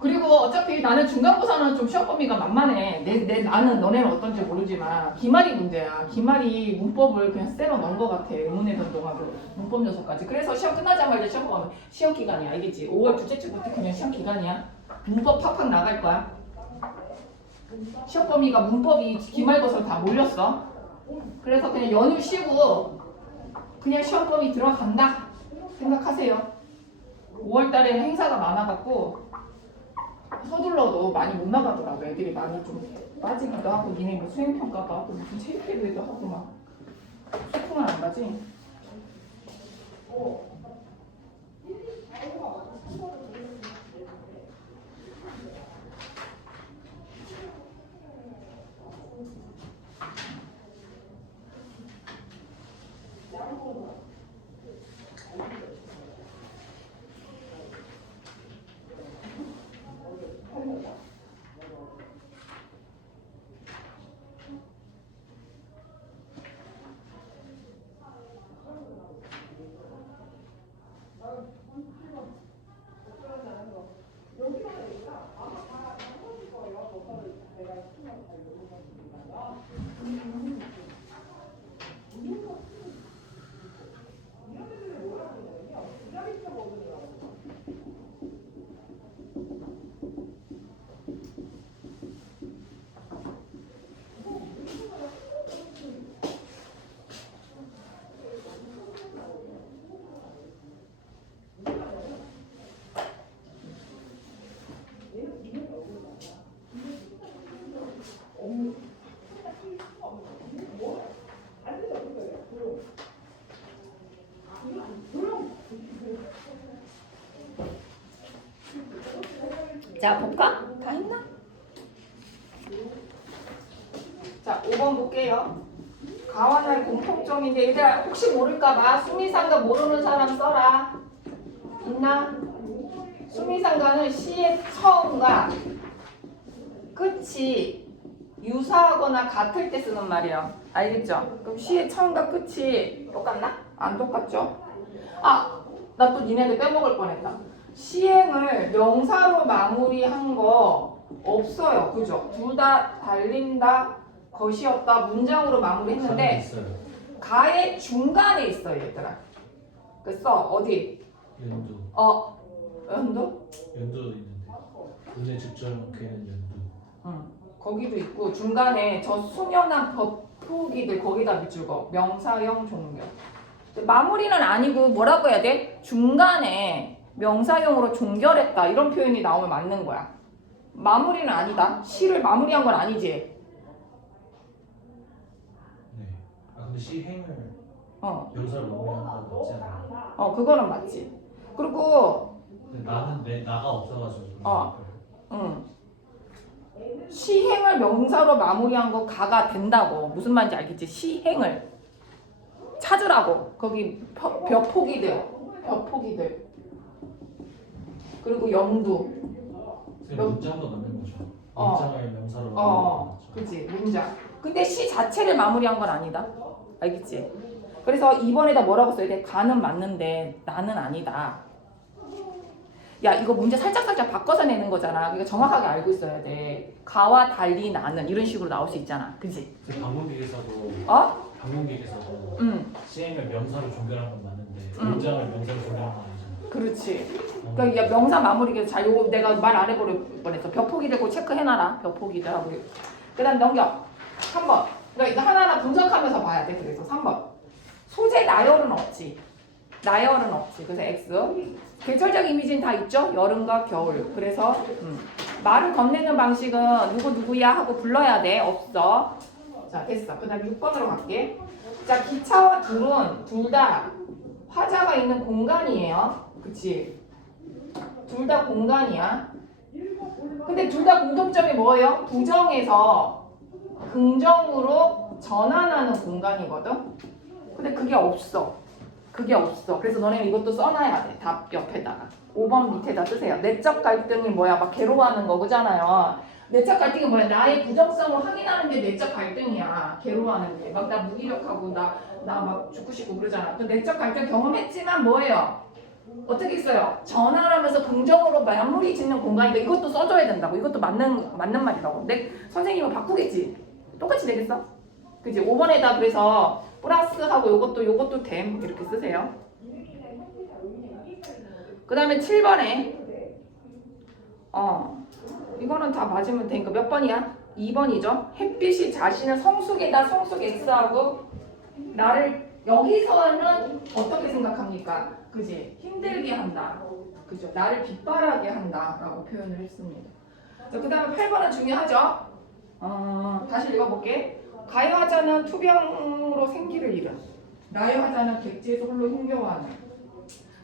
그리고 어차피 나는 중간고사는 좀 시험 범위가 만만해. 나는 너네는 어떤지 모르지만 기말이 문제야. 기말이 문법을 그냥 쎄로 넣은 것 같아. 의문의 변동하고 문법 요소까지. 그래서 시험 끝나자마자 시험 보면 시험 기간이야. 알겠지? 5월 둘째 주부터 그냥 시험 기간이야. 문법 팍팍 나갈 거야. 시험 범위가 문법이 기말고사로 다 몰렸어. 그래서 그냥 연휴 쉬고 그냥 시험 범위 들어간다 생각하세요. 5월 달에는 행사가 많아갖고 서둘러도 많이 못 나가더라고. 애들이 많이 좀 빠지기도 하고 니네 뭐 수행평가도 하고 무슨 체육대회도 하고 막 소풍을 안 가지? 자, 볼까? 다 했나? 자, 5번 볼게요. 가와나의 공통점인데 얘들아 혹시 모를까봐 수미상가 모르는 사람 써라. 있나? 수미상가는 시의 처음과 끝이 유사하거나 같을 때 쓰는 말이에요. 알겠죠? 그럼 시의 처음과 끝이 똑같나? 안 똑같죠? 아! 나 또 니네들 빼먹을 뻔했다. 시행을 명사로 마무리한 거 없어요. 그죠? 둘 다 달린다, 것이었다, 문장으로 마무리했는데 있어요. 가의 중간에 있어요, 얘들아. 그래서 어디? 연두. 연도? 연두 있는데. 눈에 직접 걔는 연두. 응. 거기도 있고 중간에 저 수년한 벼포기들 거기다 밑줄 거. 명사형 종교. 마무리는 아니고 뭐라고 해야 돼? 중간에 명사형으로 종결했다 이런 표현이 나오면 맞는 거야. 마무리는 아니다. 시를 마무리한 건 아니지. 네. 아 근데 시행을 명사로 마무리하는 건 맞지 않아요? 그거는 맞지. 그리고 근데 나는 나가 없어가지고. 시행을 명사로 마무리한 거 가가 된다고. 무슨 말인지 알겠지? 시행을 찾으라고. 거기 벼포기들. 그리고 연두. 문장도 맞는 거죠. 문장을 명사로 마무리하는 거죠. 그치, 문장. 근데 시 자체를 마무리한 건 아니다. 알겠지? 그래서 이번에다 뭐라고 써야 돼? 가는 맞는데 나는 아니다. 야, 이거 문제 살짝 바꿔서 내는 거잖아. 그러니까 정확하게 알고 있어야 돼. 가와 달리 나는 이런 식으로 나올 수 있잖아. 그치? 방문기에서도 방문기에서도 시행을 명사로 종결한 건 맞는데 문장을 명사로 종결한 건 아니잖아. 그렇지. 그러니까 야, 명사 마무리 자 요거 내가 말 안 해버릴 뻔했어. 벼포기들 꼭 체크해놔라. 벼포기들 하고. 그다음 넘겨. 3번. 그러니까 이거 하나하나 분석하면서 봐야 돼. 그래서 3번. 소재 나열은 없지. 나열은 없지. 그래서 X. 계절적 이미지는 다 있죠? 여름과 겨울. 그래서 말을 건네는 방식은 누구 누구야 하고 불러야 돼. 없어. 자, 됐어. 그 다음 6번으로 갈게. 자, 기차와 둘은 둘 다 화자가 있는 공간이에요. 그치? 둘 다 공간이야. 근데 둘 다 공통점이 뭐예요? 부정에서 긍정으로 전환하는 공간이거든? 근데 그게 없어. 그게 없어. 그래서 너네 이것도 써놔야 돼. 답 옆에다가. 5번 밑에다 쓰세요. 내적 갈등이 뭐야? 막 괴로워하는 거 그잖아요. 내적 갈등이 뭐야? 나의 부정성을 확인하는 게 내적 갈등이야. 괴로워하는 게. 막 나 무기력하고 나 막 죽고 싶고 그러잖아. 그 내적 갈등 경험했지만 뭐예요? 어떻게 있어요? 전환하면서 긍정으로 마무리 짓는 공간이다. 이것도 써줘야 된다고. 이것도 맞는 말이라고. 근데 선생님은 바꾸겠지? 똑같이 되겠어? 그지? 5번에다 그래서 플러스하고 요것도 됨 이렇게 쓰세요. 그 다음에 7번에 이거는 다 맞으면 되니까 몇 번이야? 2번이죠. 햇빛이 자신을 성숙에다 성숙 X하고 나를 여기서는 어떻게 생각합니까? 그지? 힘들게 한다. 그죠? 나를 빗바라게 한다 라고 표현을 했습니다. 그 다음에 8번은 중요하죠? 다시 읽어볼게. 가의 화자는 투병으로 생기를 잃은, 나의 화자는 객지에서 홀로 힘겨워하는.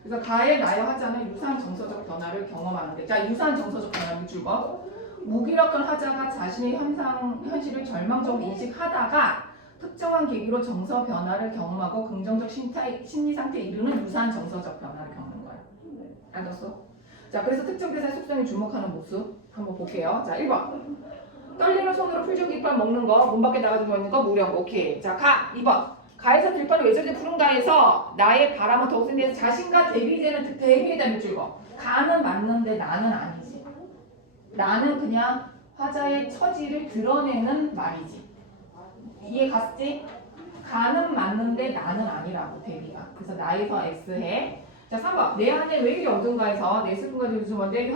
그래서 가의 나의 화자는 유사한 정서적 변화를 경험하는데, 자, 유사한 정서적 변화를 줄거. 무기력한 화자가 자신의 현실을 절망적으로 인식하다가 특정한 계기로 정서 변화를 경험하고 긍정적 심리 상태에 이르는 유사한 정서적 변화를 겪는 거야. 알았어? 자, 그래서 특정 대사의 속성에 주목하는 모습 한번 볼게요. 자, 1번. 떨리는 손으로 풀죽 이빨 먹는 거, 문 밖에 나가지고 있는 거, 무력. 오케이. 자, 가. 2번. 가에서 들판을 왜 저렇게 푸른가에서 나의 바람은 더욱 센 데서 자신과 대비되는 대비에다 밑줄 거. 가는 맞는데 나는 아니지. 나는 그냥 화자의 처지를 드러내는 말이지. 이해 갔지? 가는 맞는데 나는 아니라고 대비가. 그래서 나에서 S해. 자, 3번. 내 안에 왜 이리 어딘가에서 내 슬픔과 요즘인데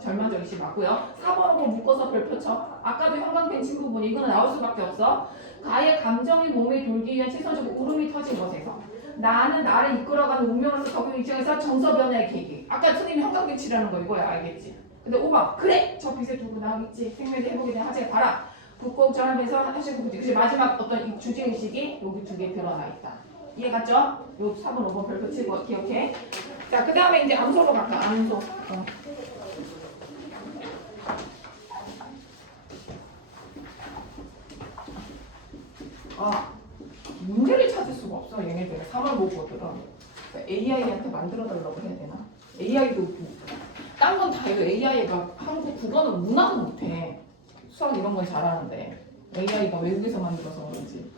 절망적이시 맞고요. 4번으로 묶어서 별표 쳐. 아까도 형광펜 친 부분 이거는 나올 수밖에 없어. 가의 감정이 몸에 돌기 위한 최선적 울음이 터진 것에서 나는 나를 이끌어가는 운명으로서 적용 입장에서 정서 변화의 계기. 아까 선생님이 형광펜 치라는 거 이거야. 알겠지? 근데 5번. 그래! 저 빛에 두고 나오겠지. 생명의 회복에 대한 화제에 봐라. 북곡 전환해서 하시고 그치 마지막 어떤 이 주제의식이 여기 두 개 드러나 있다. 이해 갔죠? 요 4번, 5번 별표 치고 기억해. 자, 그 다음에 이제 암소로 갈까? 암소. 문제를 찾을 수가 없어. 얘네들은 3월 모국어들은 AI한테 만들어달라고 해야 되나? AI도 딴 건 다 해도 AI가 한국 국어는 문화도 못해. 수학 이런 건 잘하는데 AI가 외국에서 만들어서 그런지.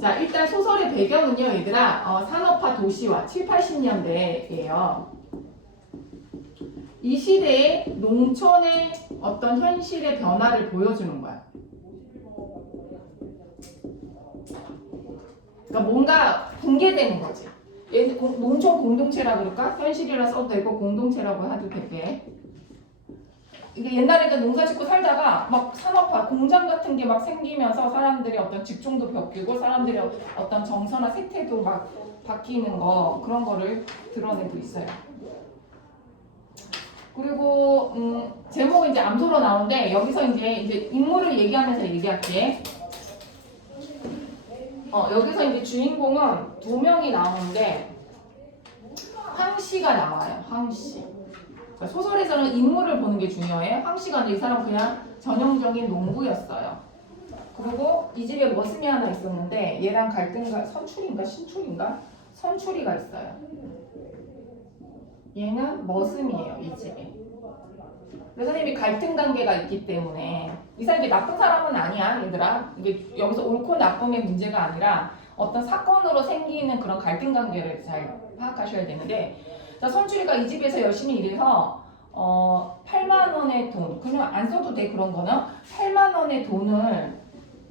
자, 일단 소설의 배경은요, 얘들아, 산업화 도시화 7, 80년대예요. 이 시대에 농촌의 어떤 현실의 변화를 보여주는 거야. 그러니까 뭔가 붕괴되는 거지. 농촌 공동체라고 그럴까? 현실이라 써도 되고 공동체라고 해도 되게. 이게 옛날에 농사 짓고 살다가 막 산업화, 공장 같은 게 막 생기면서 사람들의 어떤 직종도 바뀌고 사람들의 어떤 정서나 세태도 막 바뀌는 거, 그런 거를 드러내고 있어요. 그리고 제목은 이제 암소로 나오는데 여기서 이제 인물을 얘기하면서 얘기할게. 여기서 이제 주인공은 2명이 나오는데 황씨가 나와요. 황씨. 소설에서는 인물을 보는 게 중요해. 황씨가 이 사람은 그냥 전형적인 농부였어요. 그리고 이 집에 머슴이 하나 있었는데 얘랑 갈등가 선출인가 신출인가? 선출이가 있어요. 얘는 머슴이에요. 이 집에. 그래서 선생님이 갈등 관계가 있기 때문에 이 사람이 나쁜 사람은 아니야. 얘들아. 이게 여기서 옳고 나쁨의 문제가 아니라 어떤 사건으로 생기는 그런 갈등 관계를 잘 파악하셔야 되는데, 자, 선출이가 이 집에서 열심히 일해서 8만 원의 돈, 그냥 안 써도 돼. 그런 거는 8만 원의 돈을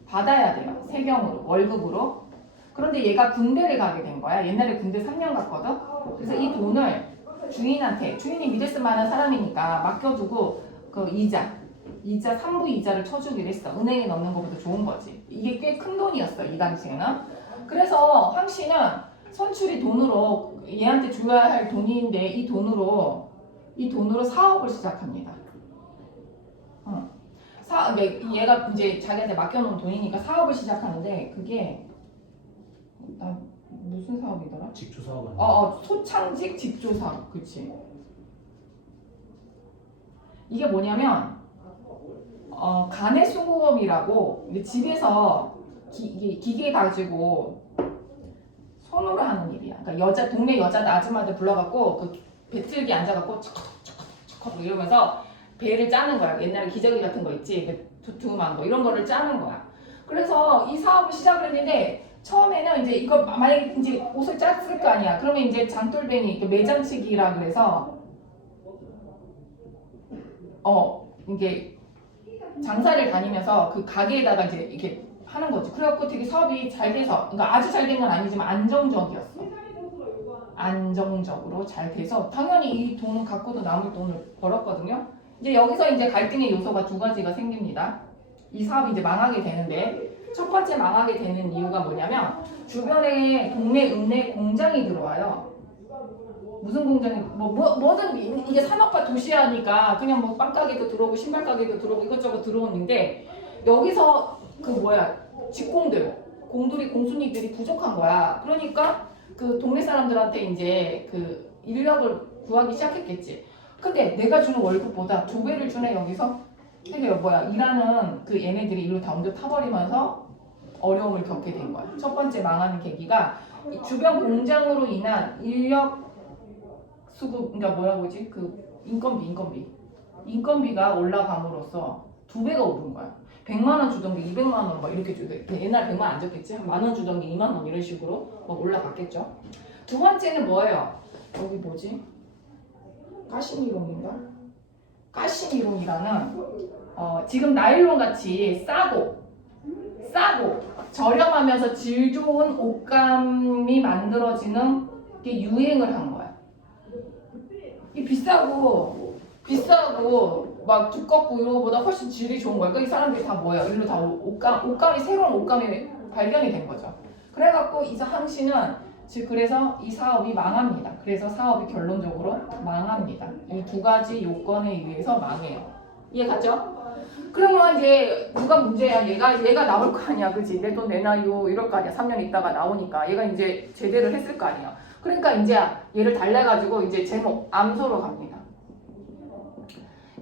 받아야 돼요. 세경으로, 월급으로. 그런데 얘가 군대를 가게 된 거야. 옛날에 군대 3년 갔거든. 그래서 이 돈을 주인한테, 주인이 믿을 만한 사람이니까 맡겨두고 그 이자 이자 3부 이자를 쳐주기로 했어. 은행에 넣는 것보다 좋은 거지. 이게 꽤 큰 돈이었어 이 당시에는. 그래서 황 씨는 선출이 돈으로 얘한테 줘야 할 돈인데 이 돈으로 사업을 시작합니다. 얘가 이제 자기한테 맡겨놓은 돈이니까 사업을 시작하는데 그게 무슨 사업이더라? 직조 사업 아니야? 소창직 직조 사업. 그치. 이게 뭐냐면 간의 수공업이라고 집에서 기계 가지고 손으로 하는 일이야. 그러니까 동네 여자 아줌마들 불러갖고 그 배틀기 앉아갖고 척척척척 이러면서 배를 짜는 거야. 옛날에 기저귀 같은 거 있지, 그 두툼한 거 이런 거를 짜는 거야. 그래서 이 사업을 시작을 했는데 처음에는 이제 이거 만약에 이제 옷을 짰을 거 아니야. 그러면 이제 장돌뱅이 매장치기라 그래서 이게 장사를 다니면서 그 가게에다가 이제 이렇게 하는 거지. 그래갖고 되게 사업이 잘 돼서, 그러니까 아주 잘 된 건 아니지만 안정적이었어. 안정적으로 잘 돼서 당연히 이 돈은 갖고도 남을 돈을 벌었거든요. 이제 여기서 이제 갈등의 요소가 두 가지가 생깁니다. 이 사업이 이제 망하게 되는데 첫 번째 망하게 되는 이유가 뭐냐면 주변에 동네 읍내 공장이 들어와요. 무슨 공장이 뭐든 이게 산업화 도시하니까 그냥 뭐 빵가게도 들어오고 신발 가게도 들어오고 이것저것 들어오는데 여기서 직공대로 공순이들이 부족한 거야. 그러니까 그 동네 사람들한테 이제 그 인력을 구하기 시작했겠지. 근데 내가 주는 월급보다 2배를 주네 여기서. 그러니까 일하는 그 얘네들이 일로 다 옮겨 타버리면서 어려움을 겪게 된 거야. 첫 번째 망하는 계기가 주변 공장으로 인한 인력 수급, 그러니까 인건비가 올라감으로써 2배가 오른 거야. 100만 원 주던 게 200만 원 막 이렇게 주대. 옛날 100만 안 줬겠지? 만 원 주던 게 2만 원 이런 식으로 막 올라갔겠죠. 두 번째는 뭐예요? 여기 뭐지? 가시미롱인가? 가시미롱이라는 지금 나일론 같이 싸고 저렴하면서 질 좋은 옷감이 만들어지는 게 유행을 한 거야. 이 비싸고 막 두껍고 이런 거보다 훨씬 질이 좋은 거야. 그러니까 이 사람들이 다 뭐야? 일로 다 옷감이 새로운 옷감이 발견이 된 거죠. 그래갖고 이상 씨는 그래서 이 사업이 망합니다. 그래서 사업이 결론적으로 망합니다. 이 두 가지 요건에 의해서 망해요. 이해갔죠? 그러면 이제 누가 문제야? 얘가 나올 거 아니야, 그지? 내 돈 내놔요 이럴 거 아니야. 3년 있다가 나오니까 얘가 이제 제대를 했을 거 아니야. 그러니까 이제 얘를 달래가지고 이제 제목 암소로 갑니다.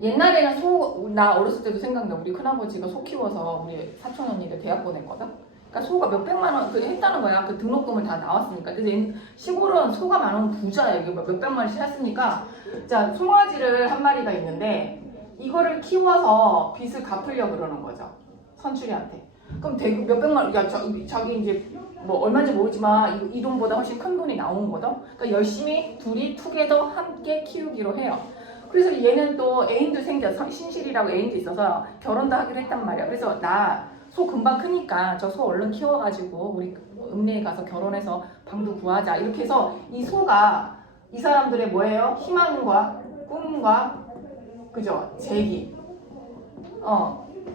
옛날에는 나 어렸을 때도 생각나. 우리 큰아버지가 소 키워서 우리 사촌 언니들 대학 보냈거든. 그러니까 소가 몇백만 원 했다는 거야. 그 등록금을 다 나왔으니까. 그래서 시골은 소가 많으면 부자야. 이게 몇백만 원씩 했으니까. 자, 송아지를 한 마리가 있는데 이거를 키워서 빚을 갚으려고 그러는 거죠. 선출이한테. 그럼 대구 몇백만 원, 자기 이제 뭐 얼마인지 모르지만 이 돈보다 훨씬 큰 돈이 나오는 거죠. 그러니까 열심히 둘이 투게더 함께 키우기로 해요. 그래서 얘는 또 애인도 신실이라고 애인도 있어서 결혼도 하기로 했단 말이야. 그래서 나 소 금방 크니까 저 소 얼른 키워가지고 우리 읍내에 가서 결혼해서 방도 구하자. 이렇게 해서 이 소가 이 사람들의 뭐예요? 희망과 꿈과 그죠? 재기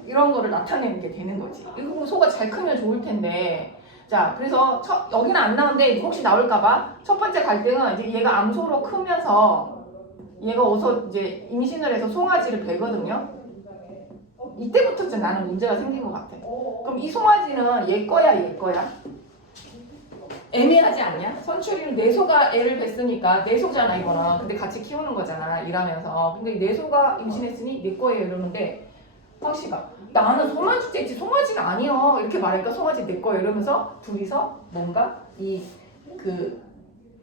이런 거를 나타내는 게 되는 거지. 이거 소가 잘 크면 좋을 텐데. 자, 그래서 여기는 안 나오는데 혹시 나올까봐 첫 번째 갈등은 이제 얘가 암소로 크면서 얘가 어서 이제 임신을 해서 송아지를 베거든요. 이때부터 이제 나는 문제가 생긴 것 같아. 그럼 이 송아지는 얘 거야, 얘 거야? 애매하지 않냐? 선출이는 내 소가 애를 뱄으니까 내 소잖아 이거는. 근데 같이 키우는 거잖아 일하면서. 근데 내 소가 임신했으니 내 거예요 이러는데 황씨가 나는 송아지 째지 송아지는 아니여 이렇게 말하니까 송아지 내 거예요 이러면서 둘이서 뭔가 그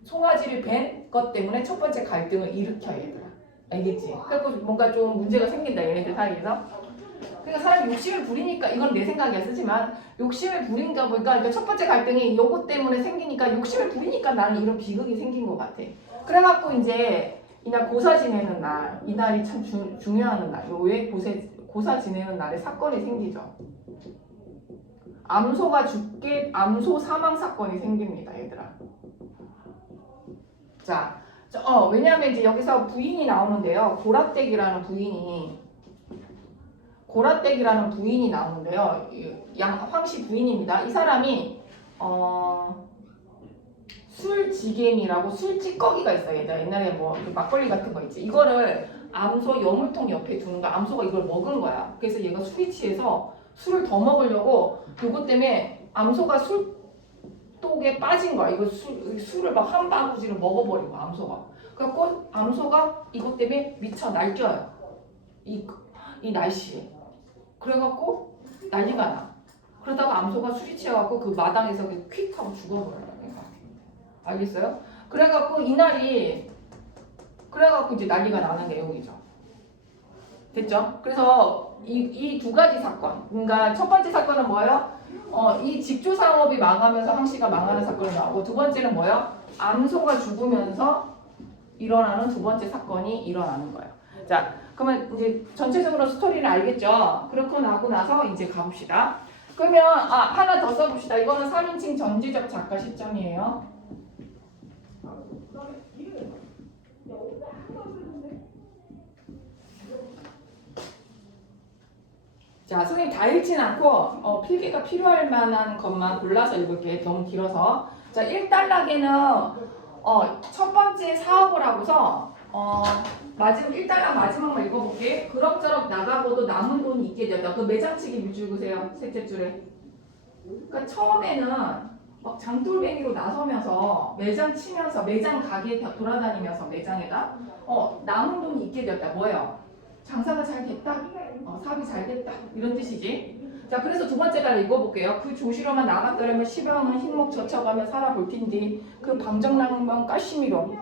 송아지를 뵌 것 때문에 첫 번째 갈등을 일으켜 얘들아. 알겠지? 그래서 뭔가 좀 문제가 생긴다 얘네들 사이에서. 그러니까 사람이 욕심을 부리니까 이건 내 생각이야 쓰지만 욕심을 부리니까 그러니까 첫 번째 갈등이 요거 때문에 생기니까 욕심을 부리니까 나는 이런 비극이 생긴 것 같아. 그래갖고 이제 이날 고사 지내는 날 이날이 참 중요한 날. 왜 고사 지내는 날에 사건이 생기죠. 암소 사망 사건이 생깁니다 얘들아. 자, 왜냐하면 이제 여기서 부인이 나오는데요. 고락댁이라는 부인이 고라떼기라는 부인이 나오는데요. 황씨 부인입니다. 이 사람이 술지개미라고 술찌꺼기가 있어요. 옛날에 뭐 막걸리 같은 거 있지. 이거를 암소 여물통 옆에 두는 거야. 암소가 이걸 먹은 거야. 그래서 얘가 술이 취해서 술을 더 먹으려고 그것 때문에 암소가 술독에 빠진 거야. 이거 술을 막 한 바구지를 먹어버린 거야. 암소가. 그래갖고 암소가 이것 때문에 미쳐 날뛰어요. 이 날씨에. 그래갖고 난리가 나. 그러다가 암소가 술이 취해갖고 그 마당에서 퀵 하고 죽어버려요. 알겠어요? 그래갖고 이날이 그래갖고 이제 난리가 나는 내용이죠. 됐죠? 그래서 이 두 가지 사건, 그러니까 첫 번째 사건은 뭐예요? 이 직조 사업이 망하면서 황씨가 망하는 사건이 나오고 두 번째는 뭐예요? 암소가 죽으면서 일어나는 두 번째 사건이 일어나는 거예요. 자, 그러면 이제 전체적으로 스토리를 알겠죠? 그렇고 나고 나서 이제 가봅시다. 그러면 하나 더 써봅시다. 이거는 3인칭 전지적 작가 시점이에요. 자, 선생님 다 읽진 않고 필기가 필요할 만한 것만 골라서 읽을게. 너무 길어서. 자, 1단락에는 첫 번째 사업을 하고서 마지막 1단락 마지막만 읽어볼게. 그럭저럭 나가고도 남은 돈이 있게 되었다. 그 매장치기 밑줄 그세요. 셋째 줄에. 그러니까 처음에는 막 장돌뱅이로 나서면서 매장 치면서 매장 가게에 돌아다니면서 매장에다 남은 돈이 있게 되었다. 뭐예요? 장사가 잘 됐다. 사업이 잘 됐다. 이런 뜻이지. 자, 그래서 두 번째 달 읽어볼게요. 그 조시로만 나갔더라면 시방은 흰목 젖혀가며 살아볼 텐디 그 방정낭만 까시미로.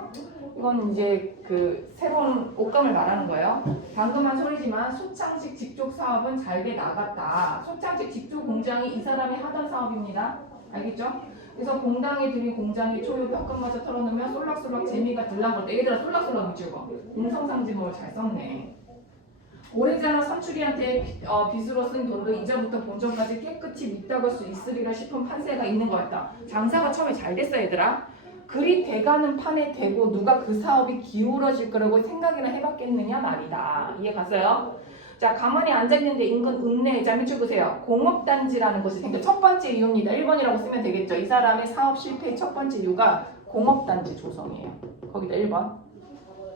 이건 이제 그 새로운 옷감을 말하는 거예요. 방금 한 소리지만 소창식 직조 사업은 잘돼 나갔다. 소창식 직조 공장이 이 사람이 하던 사업입니다. 알겠죠? 그래서 공당에 들인 공장이 초유 뼈끝마저 털어놓으면 쏠락쏠락 재미가 들락거린다. 얘들아 쏠락쏠락 미치고 인성상지모를 잘 썼네. 오래전에 선출이한테 빚으로 쓴 돈도 이전부터 본전까지 깨끗이 밑닦을 수 있으리라 싶은 판세가 있는 거였다. 장사가 처음에 잘 됐어 얘들아. 그리 돼가는 판에 대고 누가 그 사업이 기울어질 거라고 생각이나 해봤겠느냐 말이다. 이해 갔어요? 자, 가만히 앉아있는데 인근 읍내에 자 밑줄 보세요. 공업단지라는 것이 생겨. 첫 번째 이유입니다. 1번이라고 쓰면 되겠죠. 이 사람의 사업 실패의 첫 번째 이유가 공업단지 조성이에요. 거기다 1번.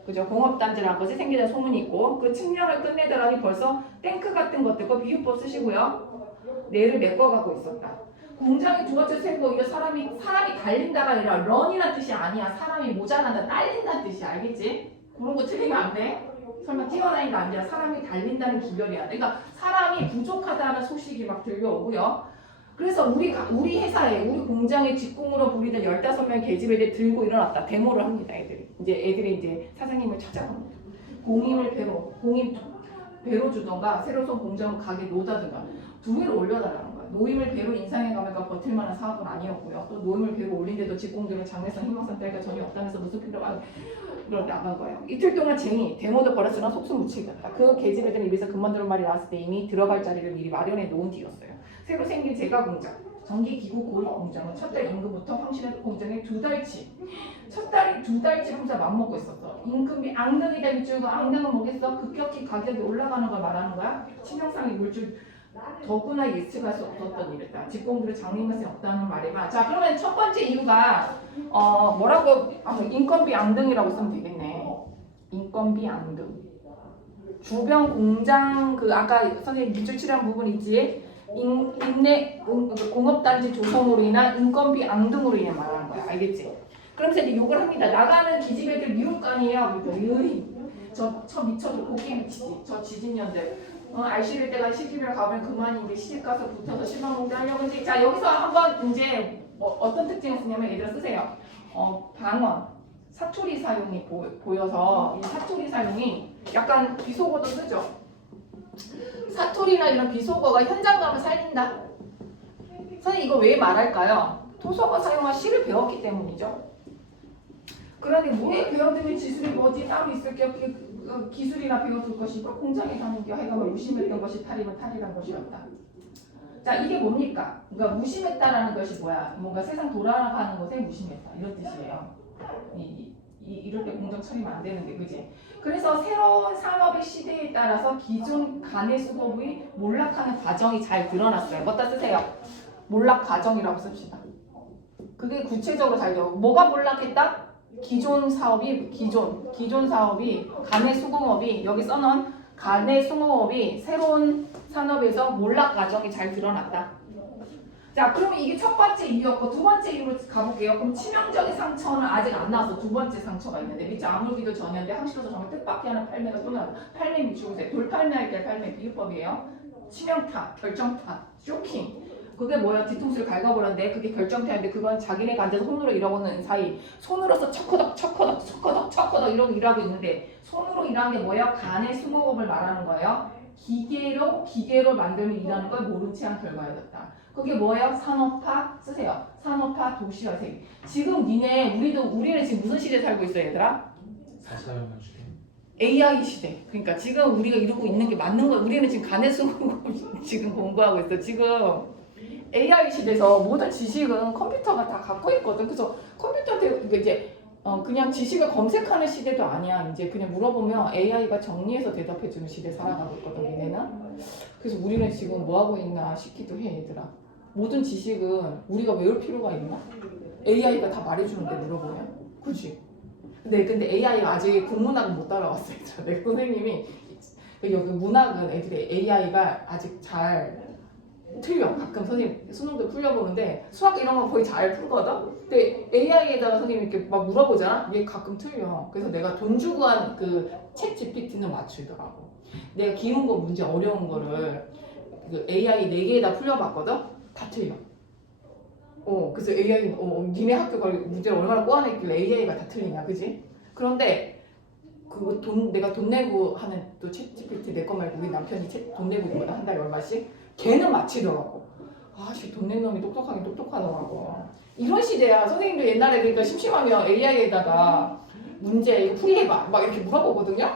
그죠? 공업단지라는 것이 생기는 소문이 있고 그 측량을 끝내더라니 벌써 탱크 같은 것들과 비유법 쓰시고요. 뇌를 메꿔가고 있었다. 공장이 두 번째 세고 이거 사람이 달린다가 아니라 런이라는 뜻이 아니야. 사람이 모자란다, 딸린다는 뜻이야. 알겠지? 그런 거 틀리면 안 돼. 설마 뛰어다니는 게 아니라 사람이 달린다는 기별이야. 그러니까 사람이 부족하다는 소식이 막 들려오고요. 그래서 우리 회사에 우리 공장에 직공으로 부리던 15명 계집애들 들고 일어났다. 데모를 합니다. 애들이 이제 사장님을 찾아갑니다. 공임 배로 주던가 새로 쏜 공장 가게 놓다든가 두 배로 올려달라는 거야. 노임을 배로 인상해 가면 버틸 만한 사업은 아니었고요. 또 노임을 배로 올린데도 직공들은 장래성 희망성 따위가 전혀 없다면서 무슨 필요가 나간 거예요. 이틀 동안 데모도 벌였으나 속수 무치겠다. 그 계집애들 입에서 그만두는 말이 나왔을 때 이미 들어갈 자리를 미리 마련해 놓은 뒤였어요. 새로 생긴 제가 공장, 전기기구 고리 공장은 첫 달 임금부터 황실의 공장에 두 달치 혼자 맘먹고 있었어. 임금이 앙등이다 밑줄고 앙등은 뭐겠어? 급격히 가격이 올라가는 걸 말하는 거야. 치명상의 물줄 더구나 예측할 수 없었던 일이다. 직공들의 장림맛이 없다는 말이만. 자, 그러면 첫 번째 이유가 뭐라고 인건비 앙등이라고 쓰면 되겠네. 인건비 앙등. 주변 공장 아까 선생님 밑줄 칠한 부분 있지? 공업단지 조성으로 인한 인건비 앙등으로 인해 말하는 거야. 알겠지? 그러면서 이제 욕을 합니다. 나가는 기집애들 미울 거 아니에요. 저 미쳐도 고기 미치지. 저 지진년들. 알씨를 때가 시집을 가면 그만이 이제 시집 가서 붙어서 실망공대 하려고 이제. 자, 여기서 한번 이제 어떤 특징을 쓰냐면 얘들아 쓰세요. 방언, 사투리 사용이 보여서 이 사투리 사용이 약간 비속어도 쓰죠. 사투리나 이런 비속어가 현장감을 살린다. 선생님 이거 왜 말할까요? 토속어 사용한 시를 배웠기 때문이죠. 그러니 왜 배워두면 지술이 뭐지 따로 있을 게 없게 기술이나 배워둘 것이 공장에 가는 게 하여간 무심했던 것이 탈이면 탈이란 것이었다. 자, 이게 뭡니까? 그러니까 무심했다라는 것이 뭐야? 뭔가 세상 돌아가는 것에 무심했다 이런 뜻이에요. 이럴 때 공정 처리면 안 되는데, 그지? 그래서 새로운 산업의 시대에 따라서 기존 간의 수급이 몰락하는 과정이 잘 드러났어요. 뭐다 쓰세요? 몰락 과정이라고 씁시다. 그게 구체적으로 잘 돼요. 뭐가 몰락했다? 기존 사업이 간의 수공업이 여기 써놓은 간의 수공업이 새로운 산업에서 몰락 과정이 잘 드러났다. 자, 그러면 이게 첫 번째 이유였고 두 번째 이유로 가볼게요. 그럼 치명적인 상처는 아직 안 나와서 두 번째 상처가 있는데 밑에 아물기도 전이었는데 항시로서 정말 뜻밖의 하는 팔매가 또 나와요. 팔매 미치고세요. 돌팔매할 때 팔매 비유법이에요. 치명타, 결정타, 쇼킹. 그게 뭐야? 뒤통수를 갉아버렸는데 그게 결정타인데 그건 자기네가 앉아서 손으로 일하고는 사이 손으로서 척커덕 이러고 일하고 있는데 손으로 일하는 게 뭐예요? 간의 수공업을 말하는 거예요. 기계로 만들면 일하는 걸 모른 채 한 결과였다. 그게 뭐예요? 산업화 쓰세요. 산업화 도시화 세계. 지금 우리는 지금 무슨 시대에 살고 있어요, 얘들아? 4차 혁명 시대. AI 시대. 그러니까 지금 우리가 이러고 있는 게 맞는 거야. 우리는 지금 간의 수공업을 지금 공부하고 있어. 지금 AI 시대에서 모든 지식은 컴퓨터가 다 갖고 있거든. 그래서 컴퓨터한테 이제 그냥 지식을 검색하는 시대도 아니야. 이제 그냥 물어보면 AI가 정리해서 대답해주는 시대에 살아가고 있거든, 얘네는. 그래서 우리는 지금 뭐 하고 있나 싶기도 해, 얘들아. 모든 지식은 우리가 외울 필요가 있나? AI가 다 말해주는데 물어보면, 그렇지? 근데 AI가 아직 국문학은 못 따라왔어, 얘들아. 내 선생님이 여기 문학은 애들이 AI가 아직 잘 틀려. 가끔 선생님 수능도 풀려보는데 수학 이런 거 거의 잘 풀거든? 근데 AI에다가 선생님이 이렇게 막 물어보잖아? 얘 가끔 틀려. 그래서 내가 돈 주고 한 그 챗 GPT는 맞추더라고. 내가 기운 거 문제 어려운 거를 그 AI 4개에다 풀려봤거든? 다 틀려. 그래서 AI, 니네 학교가 문제를 얼마나 꼬아냈길래 AI가 다 틀리냐, 그지? 그런데 내가 돈 내고 하는 또 챗 GPT 내 거 말고 우리 남편이 돈 내고 있거든? 한 달에 얼마씩? 걔는 맞히더라고. 아씨, 돈 낸 놈이 똑똑하긴 똑똑하더라고. 이런 시대야. 선생님도 옛날에 그러니까 심심하면 AI에다가 문제 이거 풀이해봐 막 이렇게 물어보거든요.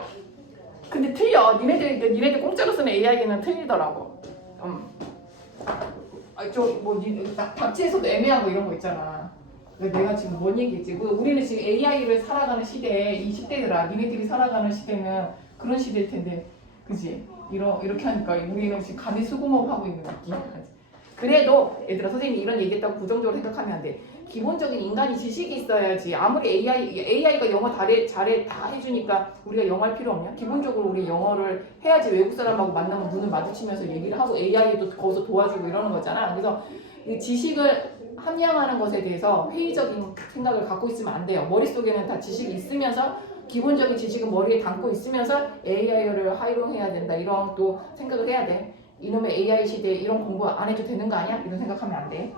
근데 틀려. 니네들 공짜로 쓰는 AI는 틀리더라고. 답지에서도 애매한 거 이런 거 있잖아. 내가 지금 뭔 얘기했지? 우리는 지금 AI를 살아가는 시대에 20대들아. 니네들이 살아가는 시대는 그런 시대일 텐데, 그지? 이렇게 하니까 우리는 지금 간의 수공업 하고 있는 느낌. 그래도 얘들아, 선생님이 이런 얘기했다고 부정적으로 생각하면 안 돼. 기본적인 인간이 지식이 있어야지. 아무리 AI가 영어 잘해 다 해주니까 우리가 영어 할 필요 없냐? 기본적으로 우리 영어를 해야지. 외국 사람하고 만나면 눈을 마주치면서 얘기를 하고 AI도 거기서 도와주고 이러는 거잖아. 그래서 이 지식을 함양하는 것에 대해서 회의적인 생각을 갖고 있으면 안 돼요. 머릿속에는 다 지식이 있으면서 기본적인 지식은 머리에 담고 있으면서 AI를 활용해야 된다. 이런 또 생각을 해야 돼. 이놈의 AI 시대에 이런 공부 안 해도 되는 거 아니야? 이런 생각하면 안 돼.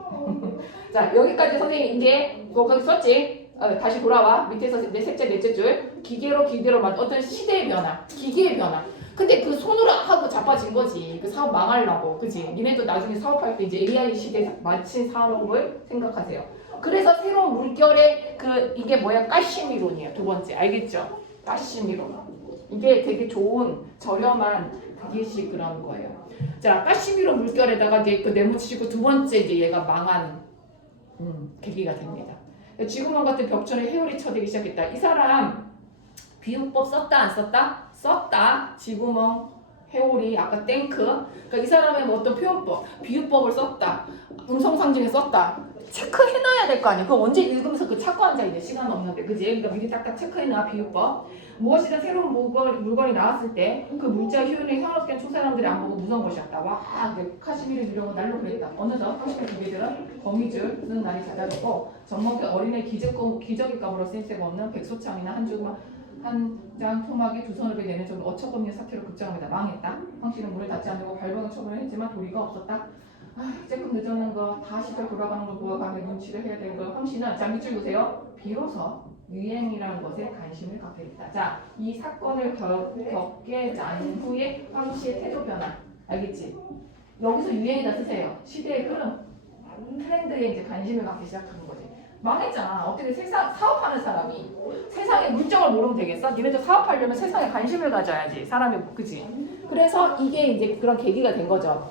자, 여기까지 선생님 이제 거기 썼지? 다시 돌아와. 밑에서 넷째 줄. 기계로 어떤 시대의 변화, 기계의 변화. 근데 그 손으로 하고 자빠진 거지. 그 사업 망하려고. 그지? 니네도 나중에 사업할 때 이제 AI 시대에 마친 산업을 생각하세요. 그래서 새로운 물결의 이게 뭐야? 가시미론이에요. 두 번째. 알겠죠? 가시미론. 이게 되게 좋은 저렴한 예시 그런 거예요. 자, 가시미론 물결에다가 이제 그 네모치고 두 번째 이제 얘가 망한 계기가 됩니다. 지구멍 같은 벽천에 해오리 쳐대기 시작했다. 이 사람 비유법 썼다 안 썼다? 썼다. 지구멍, 해오리, 아까 탱크. 그러니까 이 사람의 뭐 어떤 표현법, 비유법을 썼다. 음성상징에 썼다. 체크해놔야 될 거 아니야. 그거 언제 읽으면서 그 찾고 앉아있네. 시간 없는데. 그지? 그러니까 미리 딱딱 체크해놔. 비유법. 무엇이든 새로운 물건이 나왔을 때 그 물자 효율이 현업된 초사람들이 안 보고 무서운 것이었다. 와, 카시미르 유령은 날로 그랬다. 어느덧 황실의 기계들은 거미줄 쓰는 날이 잦아졌고 정먹게 어린애 기저귀 감으로 쓸데가 없는 백소창이나 한 장 토막에 두 손을 내는 정도 어처구니없는 사태로 급장합니다. 망했다. 황실은 문을 닫지 않고 발버둥 처분을 했지만 도리가 없었다. 조금 늦었는 거, 다 시절 돌아가는 거 보아가며 눈치를 해야 되는 거. 황씨는 자 밑줄 보세요. 비로소 유행이라는 것에 관심을 갖게 됐다. 자, 이 사건을 겪게 난 후에 황씨의 태도 변화. 알겠지? 여기서 유행이다 쓰세요. 시대의 흐름, 트렌드에 이제 관심을 갖기 시작하는 거지. 망했잖아. 어떻게 사업하는 사람이 세상의 물정을 모르면 되겠어? 니네도 사업하려면 세상에 관심을 가져야지. 사람이, 그지? 그래서 이게 이제 그런 계기가 된 거죠.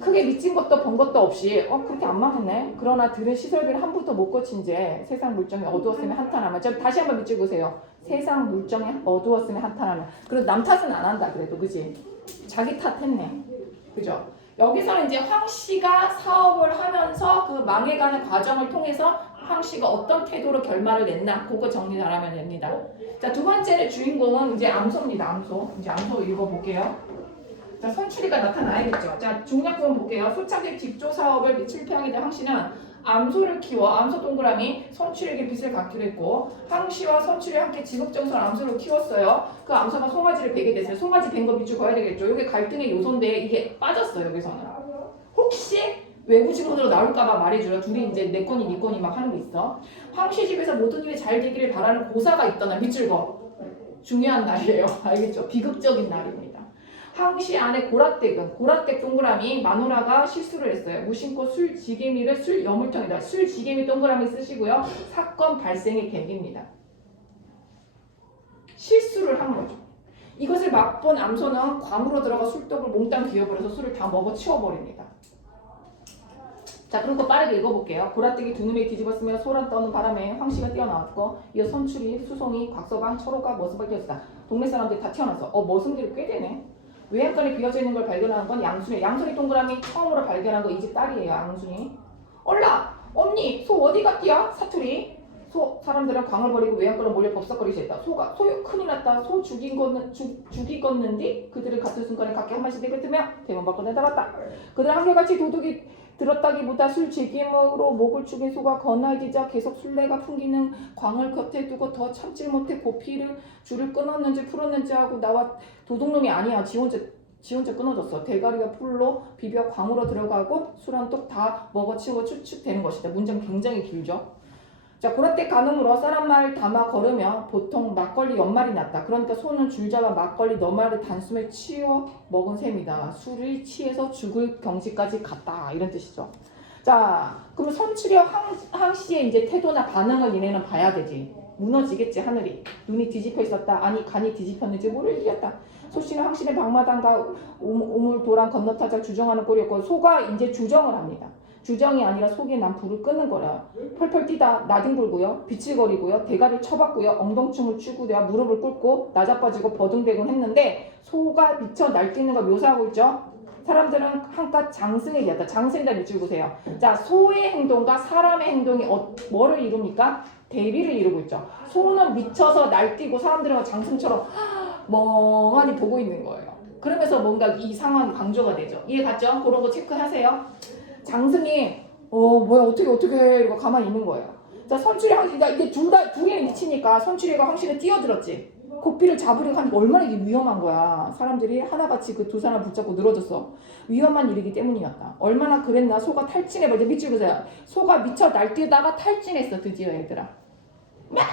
크게 미친 것도 번 것도 없이 그렇게 안 망했네. 그러나 들은 시설비를 한 푼도 못 거친 죄 세상 물정이 어두웠으면 한탄하면. 자, 다시 한번 밑줄 보세요. 세상 물정이 어두웠으면 한탄하면. 그래도 남 탓은 안 한다 그래도. 그지? 자기 탓했네. 그죠? 여기서는 이제 황 씨가 사업을 하면서 그 망해가는 과정을 통해서 황 씨가 어떤 태도로 결말을 냈나 그거 정리 잘하면 됩니다. 자, 두 번째 주인공은 이제 암소입니다. 암소. 이제 암소 읽어볼게요. 자, 선출이가 나타나야겠죠. 자, 중략부분 볼게요. 소차집 직조 사업을 실패하게 된 황 씨는 암소를 키워 암소 동그라미 선출에게 빚을 갚기로 했고, 황 씨와 선출이 함께 지극정성 암소를 키웠어요. 그 암소가 송아지를 베게 됐어요. 송아지 벤 거 밑줄 그어야 되겠죠. 이게 갈등의 요소인데 이게 빠졌어요. 여기서는 혹시 외부 직원으로 나올까봐 말해줘요. 둘이 이제 내 건이 네 건이 막 하는 거 있어. 황 씨 집에서 모든 일이 잘 되기를 바라는 고사가 있더나 밑줄 그어. 중요한 날이에요. 알겠죠? 비극적인 날입니다. 황 씨 안에 고라댁 동그라미 마누라가 실수를 했어요. 무심코 술 지게미를 술 여물통에다 술 지게미 동그라미 쓰시고요. 사건 발생의 계기입니다. 실수를 한 거죠. 이것을 맛본 암소는 괌으로 들어가 술독을 몽땅 기어버려서 술을 다 먹어 치워버립니다. 자, 그리고 빠르게 읽어볼게요. 고라떼기 두 놈이 뒤집었으며 소란 떠는 바람에 황 씨가 뛰어나왔고, 이어 선출이, 수송이, 곽서방, 철호가 머슴을 뛰었다. 동네 사람들이 다 튀어나왔어. 머슴들이 꽤 되네. 외양간에 비어져 있는 걸 발견한 건 양순이. 양순이 동그라미 처음으로 발견한 거 이 집 딸이에요. 양순이. 얼라! 언니! 소 어디 갔디야? 사투리. 사람들은 광을 버리고 외양간으로 몰려 법석거리시 했다. 소요 큰일 났다. 소 죽이겠는디? 그들을 같은 순간에 각기 한 마씩 내뱉으며 대문 밖으로 내달았다. 그들은 한결같이 도둑이 들었다기보다 술 제기음으로 목을 죽인 소가 거나지자 계속 술래가 풍기는 광을 곁에 두고 더 참질 못해 고피를 줄을 끊었는지 풀었는지 하고 나와 도둑놈이 아니야. 지 혼자 끊어졌어. 대가리가 풀로 비벼 광으로 들어가고 술 한 톡 다 먹어치우고 추측되는 것이다. 문장 굉장히 길죠. 자, 고라떼 간음으로 사람 말 담아 걸으면 보통 막걸리 연말이 났다. 그러니까 소는 줄잡아 막걸리 너말을 단숨에 치워 먹은 셈이다. 술이 취해서 죽을 경지까지 갔다. 이런 뜻이죠. 자, 그럼 선출이와 황 씨의 이제 태도나 반응을 얘네는 봐야 되지. 무너지겠지, 하늘이. 눈이 뒤집혀 있었다. 아니, 간이 뒤집혔는지 모를 일이었다. 소 씨는 황 씨의 방마당과 우물도랑 건너타자 주정하는 꼴이었고, 소가 이제 주정을 합니다. 주정이 아니라 속에 난 불을 끄는 거라. 펄펄 뛰다 나뒹굴고요. 비칠거리고요. 대가를 쳐박고요. 엉덩춤을 추고 내가 무릎을 꿇고 나자빠지고 버둥대곤 했는데 소가 미쳐 날뛰는 걸 묘사하고 있죠. 사람들은 한껏 장승에 대했다. 장승이다 밑줄 보세요. 자, 소의 행동과 사람의 행동이 뭐를 이룹니까? 대비를 이루고 있죠. 소는 미쳐서 날뛰고 사람들은 장승처럼 멍하니 보고 있는 거예요. 그러면서 뭔가 이 상황이 강조가 되죠. 이해 갔죠? 그런 거 체크하세요. 장승이 뭐야 어떻게 이러고 가만히 있는 거예요. 자, 선출이 황씨가 이게 둘이 미치니까 선출이가 황씨를 뛰어들었지. 고삐를 잡으려고 하니까 얼마나 이게 위험한 거야. 사람들이 하나같이 그 두 사람 붙잡고 늘어졌어. 위험한 일이기 때문이었다. 얼마나 그랬나. 소가 탈진해버려. 밑줄 보세요. 소가 미쳐 날뛰다가 탈진했어. 드디어 얘들아. 막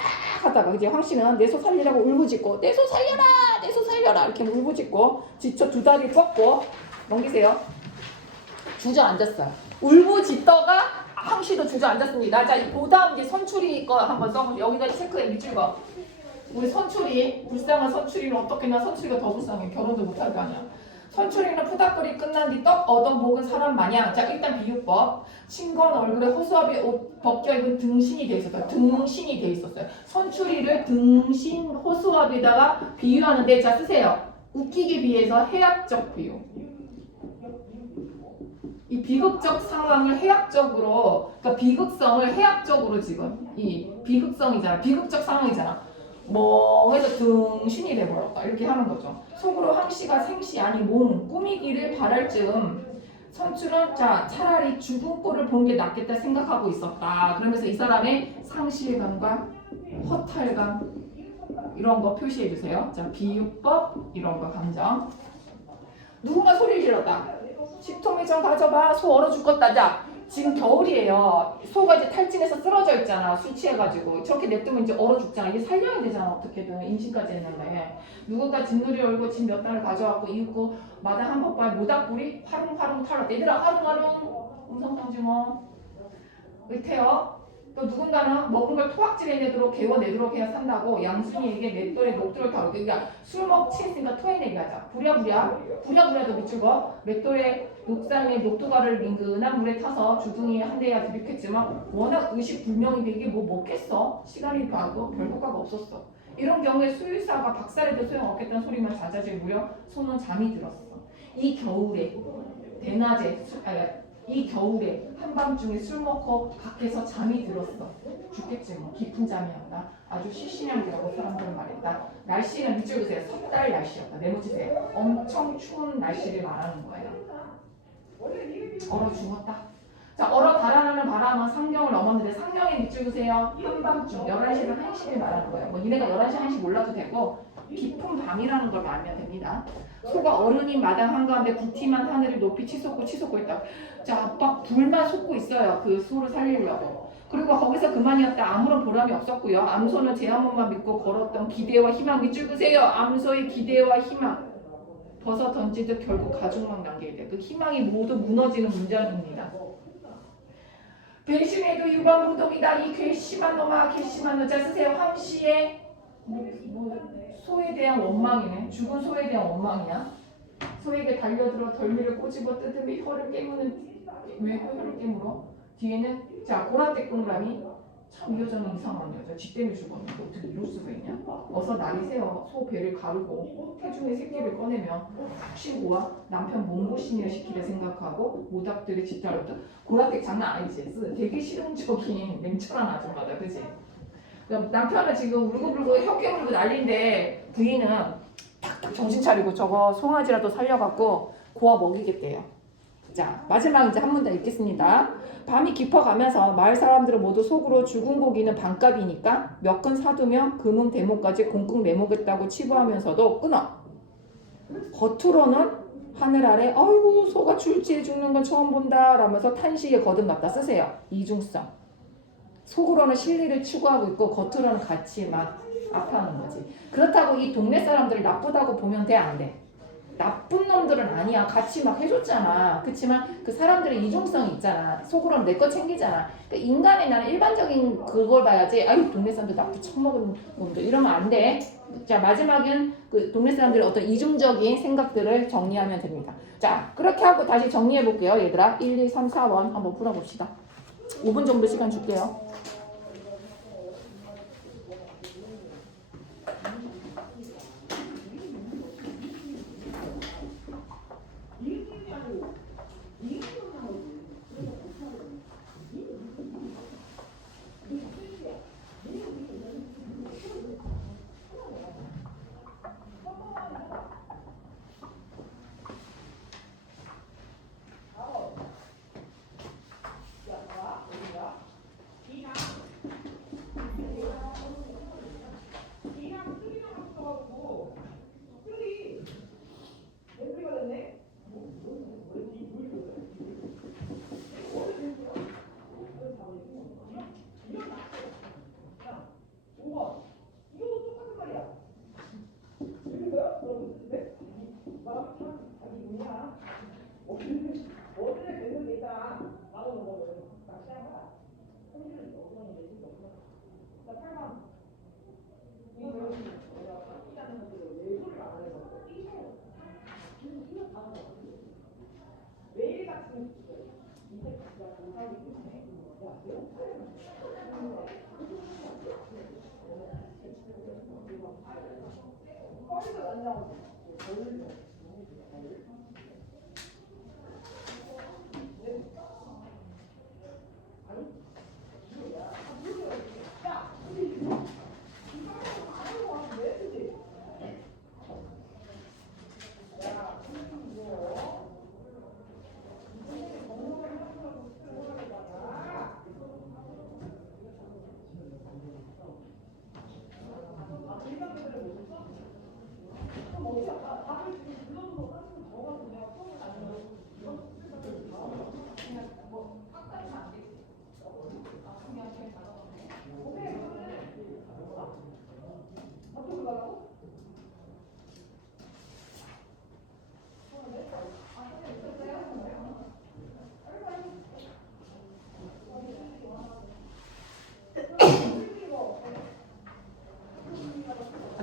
하다가 이제 황씨는 내 소 살리라고 울부짖고 내 소 살려라 내 소 살려라 이렇게 울부짖고 지쳐 두 다리 뻗고 넘기세요. 주저앉았어요. 울부짖다가 황씨도 주저앉았습니다. 자, 그 다음 이제 선출이 거 한번 써보세요. 여기다 체크해 밑줄 거. 우리 선출이, 불쌍한 선출이는 어떻게나 선출이가 더 불쌍해. 결혼도 못할 거 아니야. 선출이는 푸닥거리 끝난 뒤 떡 얻어먹은 사람 마냥. 자, 일단 비유법. 싱거운 얼굴에 허수아비 옷 벗겨입은 등신이 돼 있었어요. 등신이 돼 있었어요. 선출이를 등신 허수아비에다가 비유하는데, 자, 쓰세요. 웃기기 비해서 해학적 비유. 이 비극적 상황을 해학적으로, 그러니까 비극성을 해학적으로 지금 이 비극성이잖아. 비극적 상황이잖아. 해서 등신이 돼버렸다. 이렇게 하는 거죠. 속으로 황씨가 생시 아니 몸 꾸미기를 바랄 즈음 선출은 자 차라리 죽은 꼴을 본 게 낫겠다 생각하고 있었다. 그러면서 이 사람의 상실감과 허탈감 이런 거 표시해 주세요. 자, 비유법 이런 거 감정. 누군가 소리를 질렀다. 식통이 좀 가져봐. 소 얼어 죽겠다. 자, 지금 겨울이에요. 소가 이제 탈진해서 쓰러져 있잖아. 술 취해가지고. 저렇게 냅두면 이제 얼어 죽잖아. 이게 살려야 되잖아. 어떻게든 임신까지 했는데. 누군가 진누리 열고 진 몇 단을 가져왔고 이윽고 마당 한복발 모닥불이 화릉화릉 탈락. 얘들아 화릉화릉 음성통지모 의태요. 또 누군가는 먹은 걸 토악질해내도록 개워내도록 해야 산다고 양순이에게 맷돌에 목돌을 타고. 그러니까 술 먹치했으니까 토해내기 하자. 부랴부랴도 미치고 맷돌에 녹삼의 녹두가루를 민근한 물에 타서 주둥이에 한 대야 들이켰지만 워낙 의식불명인데 이게 뭐 먹겠어? 시간이 봐도 별 효과가 없었어. 이런 경우에 수의사가 박살에도 소용없겠다는 소리만 잦아질 무렵 소는 잠이 들었어. 이 겨울에 이 겨울에 한밤중에 술 먹고 밖에서 잠이 들었어. 죽겠지 뭐. 깊은 잠이었다. 아주 실신형이라고 사람들은 말했다. 날씨는 밑줄 그세요. 섣달 날씨였다. 네모치세요. 엄청 추운 날씨를 말하는 거예요. 얼어 죽었다. 자, 얼어 달아나는 바람은 상경을 넘었는데 상경의 밑줄 그세요. 한밤중 11시를 1시를 말하는 거예요. 뭐 니네가 11시 1시 몰라도 되고 깊은 밤이라는 걸 알면 됩니다. 소가 어른인 마당 한가운데 부티만 하늘을 높이 치솟고 있다. 자, 막 불만 솟고 있어요. 그 소를 살리려고. 그리고 거기서 그만이었다. 아무런 보람이 없었고요. 암소는 제 한 번만 믿고 걸었던 기대와 희망 밑줄 그세요. 암소의 기대와 희망. 벗어 던지듯 결국 가죽만 남게 돼. 그 희망이 모두 무너지는 문장입니다. 배신에도 유방무동이다. 이 괘씸한 놈아, 괘씸한 놈. 자, 쓰세요. 황씨의 소에 대한 원망이네. 죽은 소에 대한 원망이야. 소에게 달려들어 덜미를 꼬집어 뜯으며 혀를 깨무는. 왜 혀를 깨물어? 뒤에는 자, 고라떼 동그라미. 참 이 여자는 이상한 여자. 지 때문에 죽었는데 어떻게 이럴 수가 있냐? 어서 날이 새어 소 배를 가르고 태중의 새끼를 꺼내며 신고와 남편 몸보신이라 시키려 생각하고 모닥들의 짓다렸다. 고라떼 장난 아니지? 되게 실용적인 냉철한 아줌마다, 그치? 남편은 지금 울고불고 혀 깨물고 난리인데 부인은 탁 정신 차리고 저거 송아지라도 살려갖고 고아 먹이겠대요. 자, 마지막 이제 한 문단 읽겠습니다. 밤이 깊어가면서 마을 사람들은 모두 속으로 죽은 고기는 반값이니까 몇 근 사두면 금은 대목까지 꽁꽁 내먹겠다고 치부하면서도 끊어. 겉으로는 하늘 아래 아이고 소가 출치해 죽는 건 처음 본다 라면서 탄식에 거듭났다. 쓰세요. 이중성. 속으로는 실리를 추구하고 있고 겉으로는 같이 막 아파하는 거지. 그렇다고 이 동네 사람들을 나쁘다고 보면 돼, 안 돼? 나쁜 놈들은 아니야. 같이 막 해줬잖아. 그치만 그 사람들의 이중성이 있잖아. 속으로는 내 거 챙기잖아. 그러니까 인간의 나는 일반적인 그걸 봐야지. 아유 동네 사람들 나쁘 처먹은 놈들 이러면 안 돼. 자, 마지막엔 그 동네 사람들의 어떤 이중적인 생각들을 정리하면 됩니다. 자, 그렇게 하고 다시 정리해 볼게요. 얘들아 1, 2, 3, 4번 한번 풀어봅시다. 5분 정도 시간 줄게요.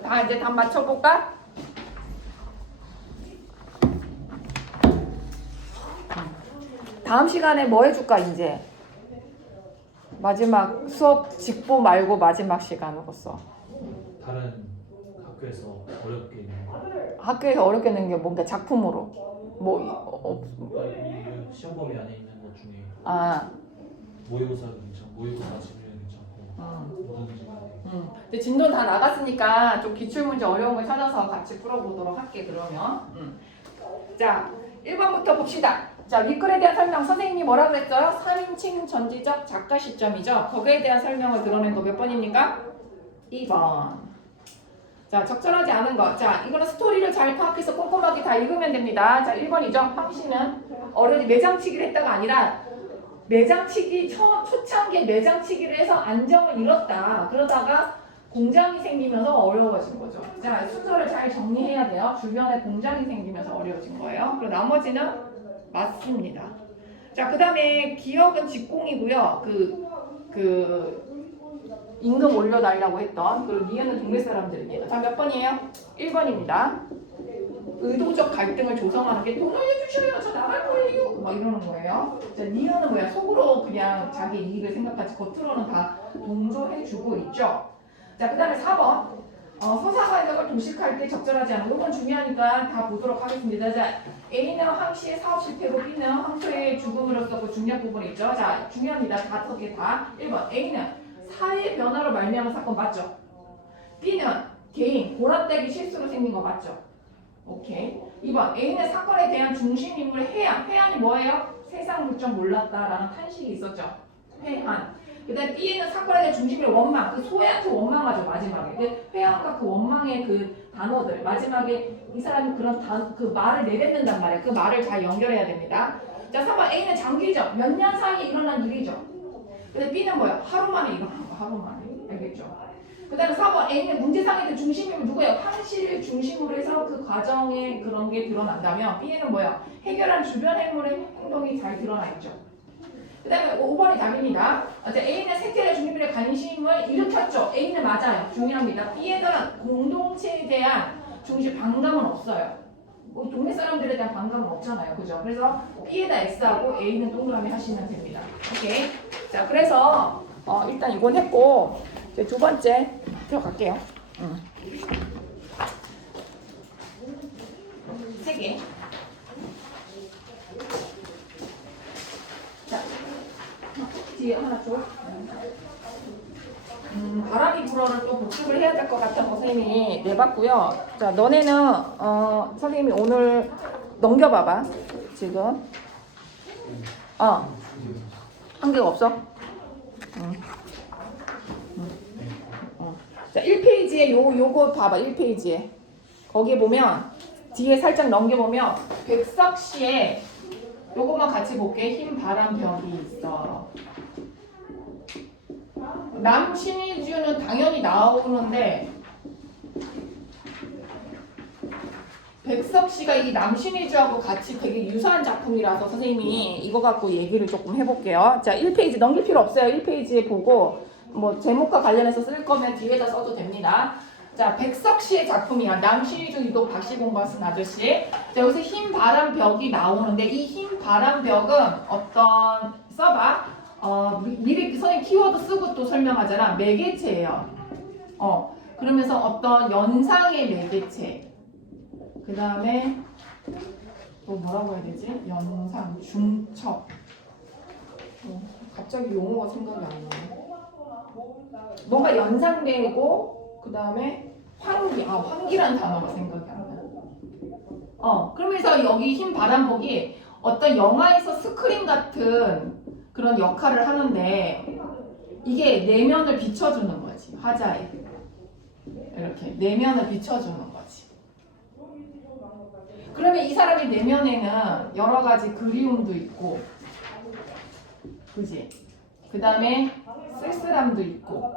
다 이제 답 맞춰볼까? 다음 시간에 뭐 해줄까 이제? 마지막 수업 직보 말고 마지막 시간으로서 다른 학교에서 어렵게 있는 거. 학교에서 어렵게 낸 게 뭔가 작품으로 뭐 이 시험 범위 안에 있는 것 중에 아, 모의고사도 괜찮고 모의고사 질문이 괜찮고 모든 질문이. 근데 진도 다 나갔으니까 좀 기출문제 어려운 걸 찾아서 같이 풀어보도록 할게 그러면. 자, 1번부터 봅시다. 자, 리클에 대한 설명 선생님이 뭐라 그랬어요? 3인칭 전지적 작가 시점이죠. 거기에 대한 설명을 드러낸 거 몇 번입니까? 2번. 자, 적절하지 않은 거. 자, 이거는 스토리를 잘 파악해서 꼼꼼하게 다 읽으면 됩니다. 자, 1번이죠. 황 씨는 어른이 매장치기를 했다가 아니라 매장치기 초창기에 매장치기를 해서 안정을 잃었다. 그러다가 공장이 생기면서 어려워진 거죠. 자, 순서를 잘 정리해야 돼요. 주변에 공장이 생기면서 어려워진 거예요. 그리고 나머지는 맞습니다. 자, 그 다음에 기억은 직공이고요. 임금 올려달라고 했던 그리고 니은은 동네 사람들입니다. 자, 몇 번이에요? 1번입니다. 의도적 갈등을 조성하는 게 돈 알려주셔요. 저 나갈 거예요. 막 이러는 거예요. 자, 니은은 뭐야? 속으로 그냥 자기 이익을 생각하지 겉으로는 다 동조해주고 있죠. 자, 그 다음에 4번. 서사관적을 도식할 때 적절하지 않은 이건 중요하니까 다 보도록 하겠습니다. 자, A는 황 씨의 사업 실패로 B는 황소의 죽음으로써 그 중요한 부분이 있죠. 자, 중요합니다. 5개 다. 1번 A는 사회 변화로 말미암은 사건 맞죠? B는 개인 고라떼기 실수로 생긴 거 맞죠? 오케이. 2번 A는 사건에 대한 중심 인물 해안. 해안이 뭐예요? 세상 물정 몰랐다라는 탄식이 있었죠. 해안. 그 다음에 B에는 사건에 대한 중심의 원망. 그 소애한테 원망하죠. 마지막에. 그 회한과 그 원망의 그 단어들. 마지막에 이 사람이 그 말을 내뱉는단 말이에요. 그 말을 잘 연결해야 됩니다. 자, 3번 A는 장기죠. 몇 년 사이에 일어난 일이죠. 근데 B는 뭐야? 하루 만에 일어난 거. 하루 만에. 알겠죠? 그 다음에 4번 A는 문제상에 대한 중심이면 누구예요? 황씨를 중심으로 해서 그 과정에 그런 게 드러난다면 B에는 뭐야? 해결한 주변 인물의 행동이 잘 드러나 있죠. 그 다음에 5번이 답입니다. 자, A는 생태의 중심에 관심을 일으켰죠. A는 맞아요. 중요합니다. B에는 공동체에 대한 중심 반감은 없어요. 뭐 동네 사람들에 대한 반감은 없잖아요. 그죠? 그래서 B에다 X하고 A는 동그라미 하시면 됩니다. 오케이. 자, 그래서 일단 이건 했고 이제 두 번째 들어갈게요. 3개. 자, 뒤에 하나 줘. 바람이 불어를 또 복습을 해야 될 것 같아서 선생님이 내봤고요. 자, 너네는 선생님이 오늘 넘겨봐봐. 지금 한 개가 없어? 자, 1페이지에 요거 봐봐. 1페이지에 거기에 보면 뒤에 살짝 넘겨보면 백석 씨의 요것만 같이 볼게. 흰 바람 벽이 있어. 남신이주는 당연히 나오는데 백석 씨가 이 남신이주하고 같이 되게 유사한 작품이라서 선생님이 이거 갖고 얘기를 조금 해볼게요. 자, 1페이지 넘길 필요 없어요. 1페이지에 보고 뭐 제목과 관련해서 쓸 거면 뒤에다 써도 됩니다. 자, 백석 씨의 작품이야. 남신이주 유독 박시공과 쓴 아저씨. 자, 여기서 흰 바람 벽이 나오는데 이 흰 바람 벽은 어떤 써봐. 미리 선생님 키워드 쓰고 또 설명하잖아. 매개체예요. 그러면서 어떤 연상의 매개체. 그 다음에 또 뭐라고 해야 되지? 연상, 중첩. 갑자기 용어가 생각이 안 나네. 뭔가 연상되고 그 다음에 환기라는 단어가 생각이 안 나. 그러면서 여기 흰 바람복이 어떤 영화에서 스크린 같은 그런 역할을 하는데 이게 내면을 비춰주는 거지. 화자에 이렇게 내면을 비춰주는 거지. 그러면 이 사람의 내면에는 여러 가지 그리움도 있고, 그지? 그 다음에 쓸쓸함도 있고,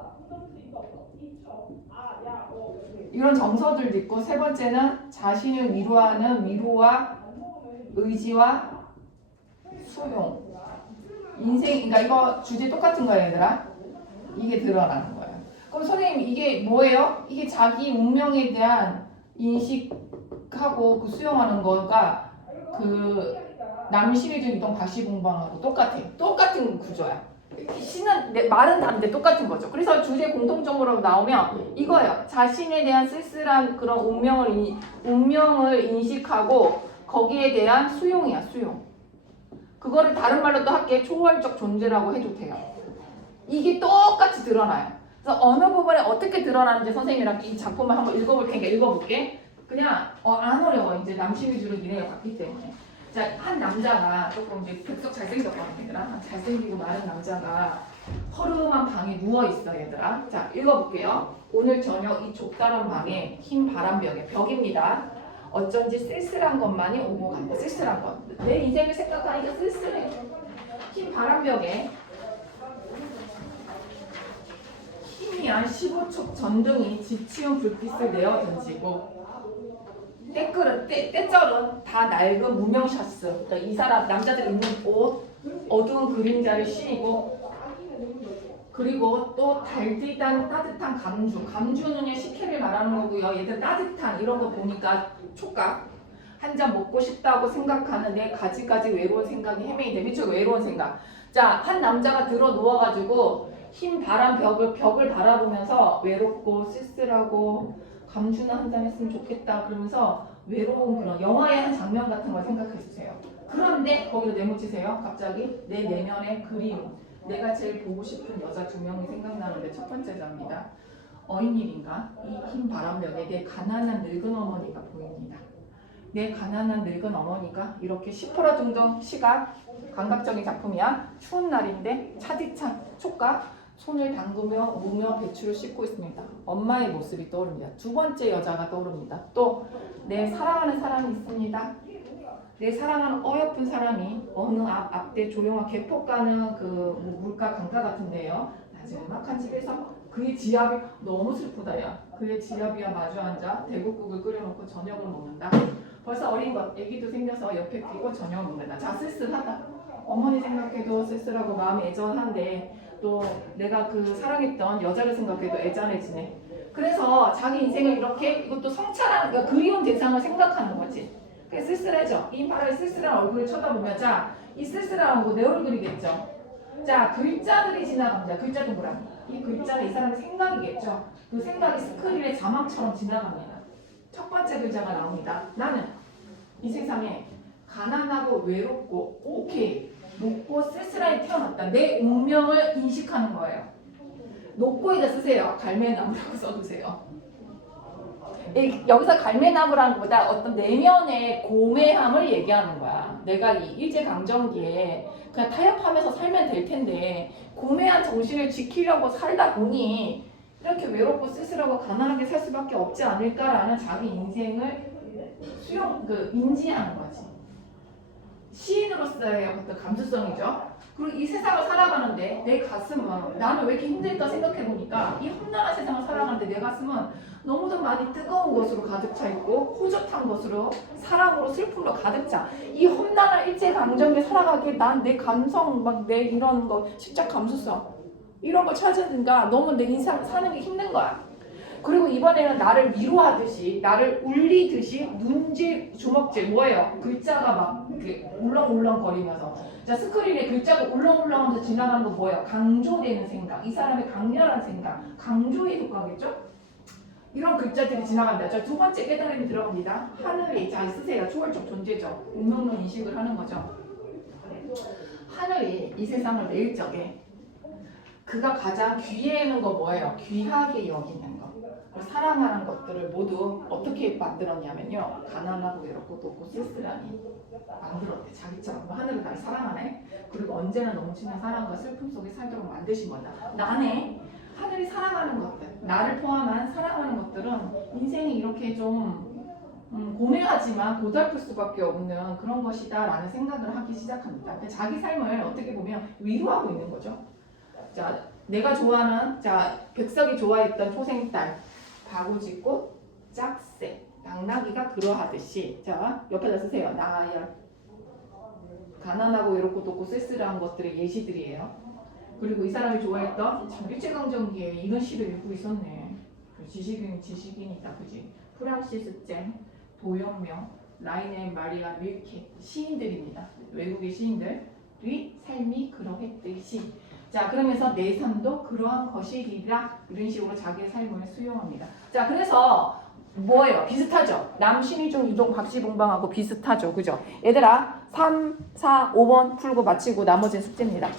이런 정서들도 있고, 세 번째는 자신을 위로하는 위로와 의지와 수용. 인생, 그러니까 이거 주제 똑같은 거예요, 얘들아. 이게 드러나는 거예요. 그럼 선생님 이게 뭐예요? 이게 자기 운명에 대한 인식하고 그 수용하는 거가 그 남심이 중 이동 다시 공부하고 똑같은 구조야. 시는 말은 다른데 똑같은 거죠. 그래서 주제 공통점으로 나오면 이거예요. 자신에 대한 쓸쓸한 그런 운명을 인식하고 거기에 대한 수용이야, 수용. 그거를 다른 말로 또 할게. 초월적 존재라고 해도 돼요. 이게 똑같이 드러나요. 그래서 어느 부분에 어떻게 드러나는지 선생님이랑 이 작품을 한번 읽어볼 테니까 읽어볼게. 그냥 안 어려워. 이제 남심 위주로 니네가 봤기 때문에. 자, 한 남자가 조금 이제 백석 잘생겼거든, 얘들아. 잘생기고 마른 남자가 허름한 방에 누워있어, 얘들아. 자, 읽어볼게요. 오늘 저녁 이 좁다란 방에 흰 바람벽에 벽입니다. 어쩐지 쓸쓸한 것만이 오고 간다. 쓸쓸한 것. 내 인생을 생각하니까 쓸쓸해. 흰 바람벽에 희미한 15촉 전등이 지치운 불빛을 내어 던지고 때쩔은 다 낡은 무명샤스. 그러니까 이 사람 남자들 입는 옷 어두운 그림자를 씌이고 그리고 또 달디단 따뜻한 감주는요 식혜를 말하는 거고요. 얘들 따뜻한 이런 거 보니까 촉각 한 잔 먹고 싶다고 생각하는 내 가지가지 외로운 생각이 헤매이네. 미쳐 외로운 생각. 자, 한 남자가 들어 누워가지고 흰 바람 벽을 바라보면서 외롭고 쓸쓸하고 감주나 한 잔 했으면 좋겠다 그러면서 외로운 그런 영화의 한 장면 같은 걸 생각해 주세요. 그런데 거기로 내모치세요. 갑자기 내 내면의 그리움. 내가 제일 보고 싶은 여자 2명이 생각나는데 첫 번째 자입니다. 어인일인가? 이 흰 바람벽에 내 가난한 늙은 어머니가 보입니다. 내 가난한 늙은 어머니가 이렇게 10호라 정도 시각 감각적인 작품이야. 추운 날인데 차디찬 촉각 손을 담그며 무며 배추를 씻고 있습니다. 엄마의 모습이 떠오릅니다. 두 번째 여자가 떠오릅니다. 또 내 사랑하는 사람이 있습니다. 내 사랑하는 어여쁜 사람이 어느 앞대 조용한 개폭 가는 그 물가 강가 같은데요. 나지막한 집에서 그의 지압이 너무 슬프다 야. 그의 지압이와 마주 앉아 대국국을 끓여놓고 저녁을 먹는다. 벌써 어린 것, 애기도 생겨서 옆에 끼고 저녁을 먹는다. 자, 쓸쓸하다. 어머니 생각해도 쓸쓸하고 마음이 애절한데 또 내가 그 사랑했던 여자를 생각해도 애잔해지네. 그래서 자기 인생을 이렇게 이것도 성찰하는 그러니까 그리운 대상을 생각하는 거지. 그게 쓸쓸해져. 이 바람에 쓸쓸한 얼굴을 쳐다보면 자, 이 쓸쓸한 거 내 얼굴이겠죠. 자, 글자들이 지나갑니다. 글자 동그라미. 이 글자는 이 사람의 생각이겠죠. 그 생각이 스크린의 자막처럼 지나갑니다. 첫 번째 글자가 나옵니다. 나는 이 세상에 가난하고 외롭고 오케이 높고 쓸쓸하게 태어났다. 내 운명을 인식하는 거예요. 높고에다 쓰세요. 갈매나무라고 써주세요. 여기서 갈매나무라는 것보다 어떤 내면의 고매함을 얘기하는 거야. 내가 이 일제강점기에 그냥 타협하면서 살면 될 텐데 고매한 정신을 지키려고 살다 보니 이렇게 외롭고 쓸쓸하고 가난하게 살 수밖에 없지 않을까라는 자기 인생을 인지하는 거지. 시인으로서의 어떤 감수성이죠. 그리고 이 세상을 살아가는데 내 가슴은 나는 왜 이렇게 힘들까 생각해보니까 이 험난한 세상을 살아가는데 내 가슴은 너무도 많이 뜨거운 것으로 가득 차 있고 호젓한 것으로 사랑으로 슬픔으로 가득 차. 이 험난한 일제강점기 살아가기에 난 내 감성 막 내 이런 거 시적 감수성 이런 걸 찾으니까 너무 내 인생 사는 게 힘든 거야. 그리고 이번에는 나를 위로하듯이 나를 울리듯이 눈질 주먹질 뭐예요? 글자가 막 이렇게 울렁울렁거리면서 자 스크린에 글자가 울렁울렁하면서 지나가는 거 뭐예요? 강조되는 생각 이 사람의 강렬한 생각 강조의 효과겠죠? 이런 글자들이 지나간다. 자 두 번째 깨달음이 들어갑니다. 하늘이 잘 쓰세요. 초월적 존재죠. 운명론 인식을 하는 거죠. 하늘이 이 세상을 내일 적에 그가 가장 귀해하는 거 뭐예요? 귀하게 여기는 거. 사랑하는 것들을 모두 어떻게 만들었냐면요. 가난하고 외롭고 높고 쓸쓸하니 만들었대. 자기처럼 하늘을 날 사랑하네. 그리고 언제나 넘치는 사랑과 슬픔 속에 살도록 만드신 거다. 나네. 하늘이 사랑하는 것들, 나를 포함한 사랑하는 것들은 인생이 이렇게 좀 고뇌하지만 고달플 수밖에 없는 그런 것이다 라는 생각을 하기 시작합니다. 자기 삶을 어떻게 보면 위로하고 있는 거죠. 자, 내가 좋아하는 백석이 좋아했던 초생딸 바구지꽃 짝새 낙나기가 그러하듯이 자 옆에다 쓰세요. 나열 가난하고 외롭고 높고 쓸쓸한 것들의 예시들이에요. 그리고 이 사람이 좋아했던 참 일제강점기에 이런 시를 읽고 있었네. 지식인이다 그지? 프란시스 잼, 도연명, 라이넬 마리아 릴케 시인들입니다. 외국의 시인들이 삶이 그러했듯이. 자, 그러면서 내 삶도 그러한 것이리라 이런 식으로 자기의 삶을 수용합니다. 자, 그래서 뭐예요? 비슷하죠? 남신이종 유동 박쥐봉방하고 비슷하죠, 그죠? 얘들아 3, 4, 5번 풀고 마치고 나머지는 숙제입니다.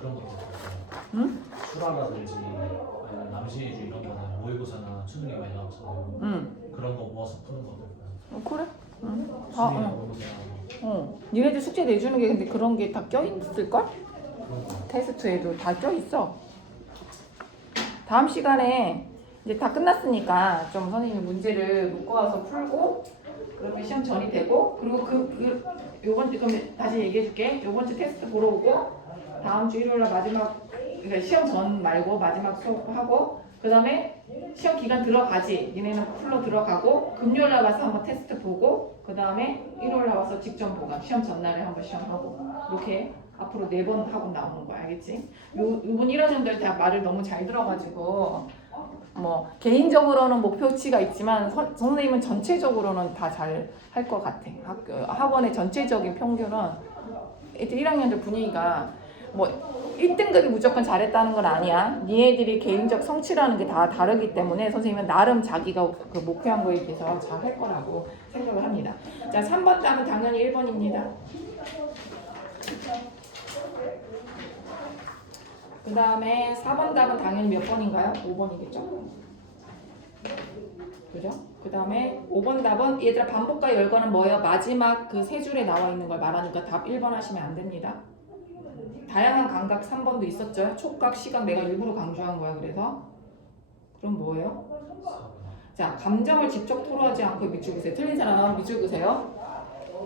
그런 것도 응? 수라라든지 아니면 남신이주 이런 거는 모의고사나 수능에 많이 나와서 그런 거 모아서 푸는 거거든요. 그래? 응. 수능에 모의고사 니네들 숙제 내주는 게 근데 그런 게 다 껴있을걸? 그런 거. 테스트에도 다 껴있어. 다음 시간에 이제 다 끝났으니까 좀 선생님이 문제를 묶어 와서 풀고 그러면 시험 전이 되고 그리고 요번 주 그럼 다시 얘기해 줄게. 요번 주 테스트 보러 오고 다음 주 일요일 날 마지막 그러니까 시험 전 말고 마지막 수업하고 그 다음에 시험 기간 들어가지. 니네는 풀로 들어가고 금요일 날 와서 한번 테스트 보고 그 다음에 일요일 날 와서 직전 보강 시험 전날에 한번 시험하고 이렇게 앞으로 4번 하고 나오는 거야. 알겠지? 요번 1학년들 다 말을 너무 잘 들어가지고 뭐 개인적으로는 목표치가 있지만 선생님은 전체적으로는 다 잘 할 것 같아. 학원의 전체적인 평균은 1학년들 분위기가 뭐 1등급이 무조건 잘했다는 건 아니야. 니네들이 개인적 성취라는 게 다 다르기 때문에 선생님은 나름 자기가 그 목표한 거에 비해서 잘 할 거라고 생각을 합니다. 자, 3번 답은 당연히 1번입니다. 그 다음에 4번 답은 당연히 몇 번인가요? 5번이겠죠? 그죠? 그 다음에 5번 답은 얘들아 반복과 열거는 뭐예요? 마지막 그 세 줄에 나와 있는 걸 말하니까 답 1번 하시면 안 됩니다. 다양한 감각 3번도 있었죠? 촉각, 시각 내가 일부러 강조한 거야. 그래서 그럼 뭐예요? 자, 감정을 직접 토로하지 않고 밑줄 그으세요. 틀린 사람은 밑줄 그으세요.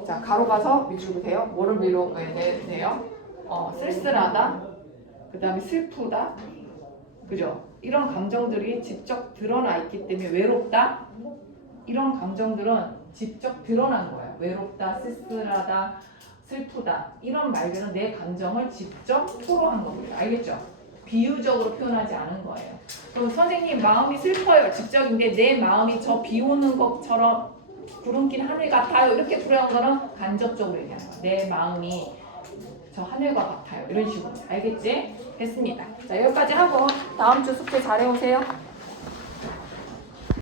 자, 가로 가서 밑줄 그으세요. 뭐를 밀어 내세요? 쓸쓸하다. 그 다음에 슬프다. 그죠? 이런 감정들이 직접 드러나 있기 때문에 외롭다. 이런 감정들은 직접 드러난 거예요. 외롭다, 쓸쓸하다, 슬프다. 이런 말들은 내 감정을 직접 토로한 거고요. 알겠죠? 비유적으로 표현하지 않은 거예요. 그럼 선생님 마음이 슬퍼요. 직접인데 내 마음이 저 비 오는 것처럼 구름 낀 하늘 같아요. 이렇게 표현한 거는 간접적으로 얘기하는 거예요. 내 마음이 저 하늘과 같아요. 이런 식으로. 알겠지? 됐습니다. 자, 여기까지 하고 다음 주 숙제 잘 해오세요.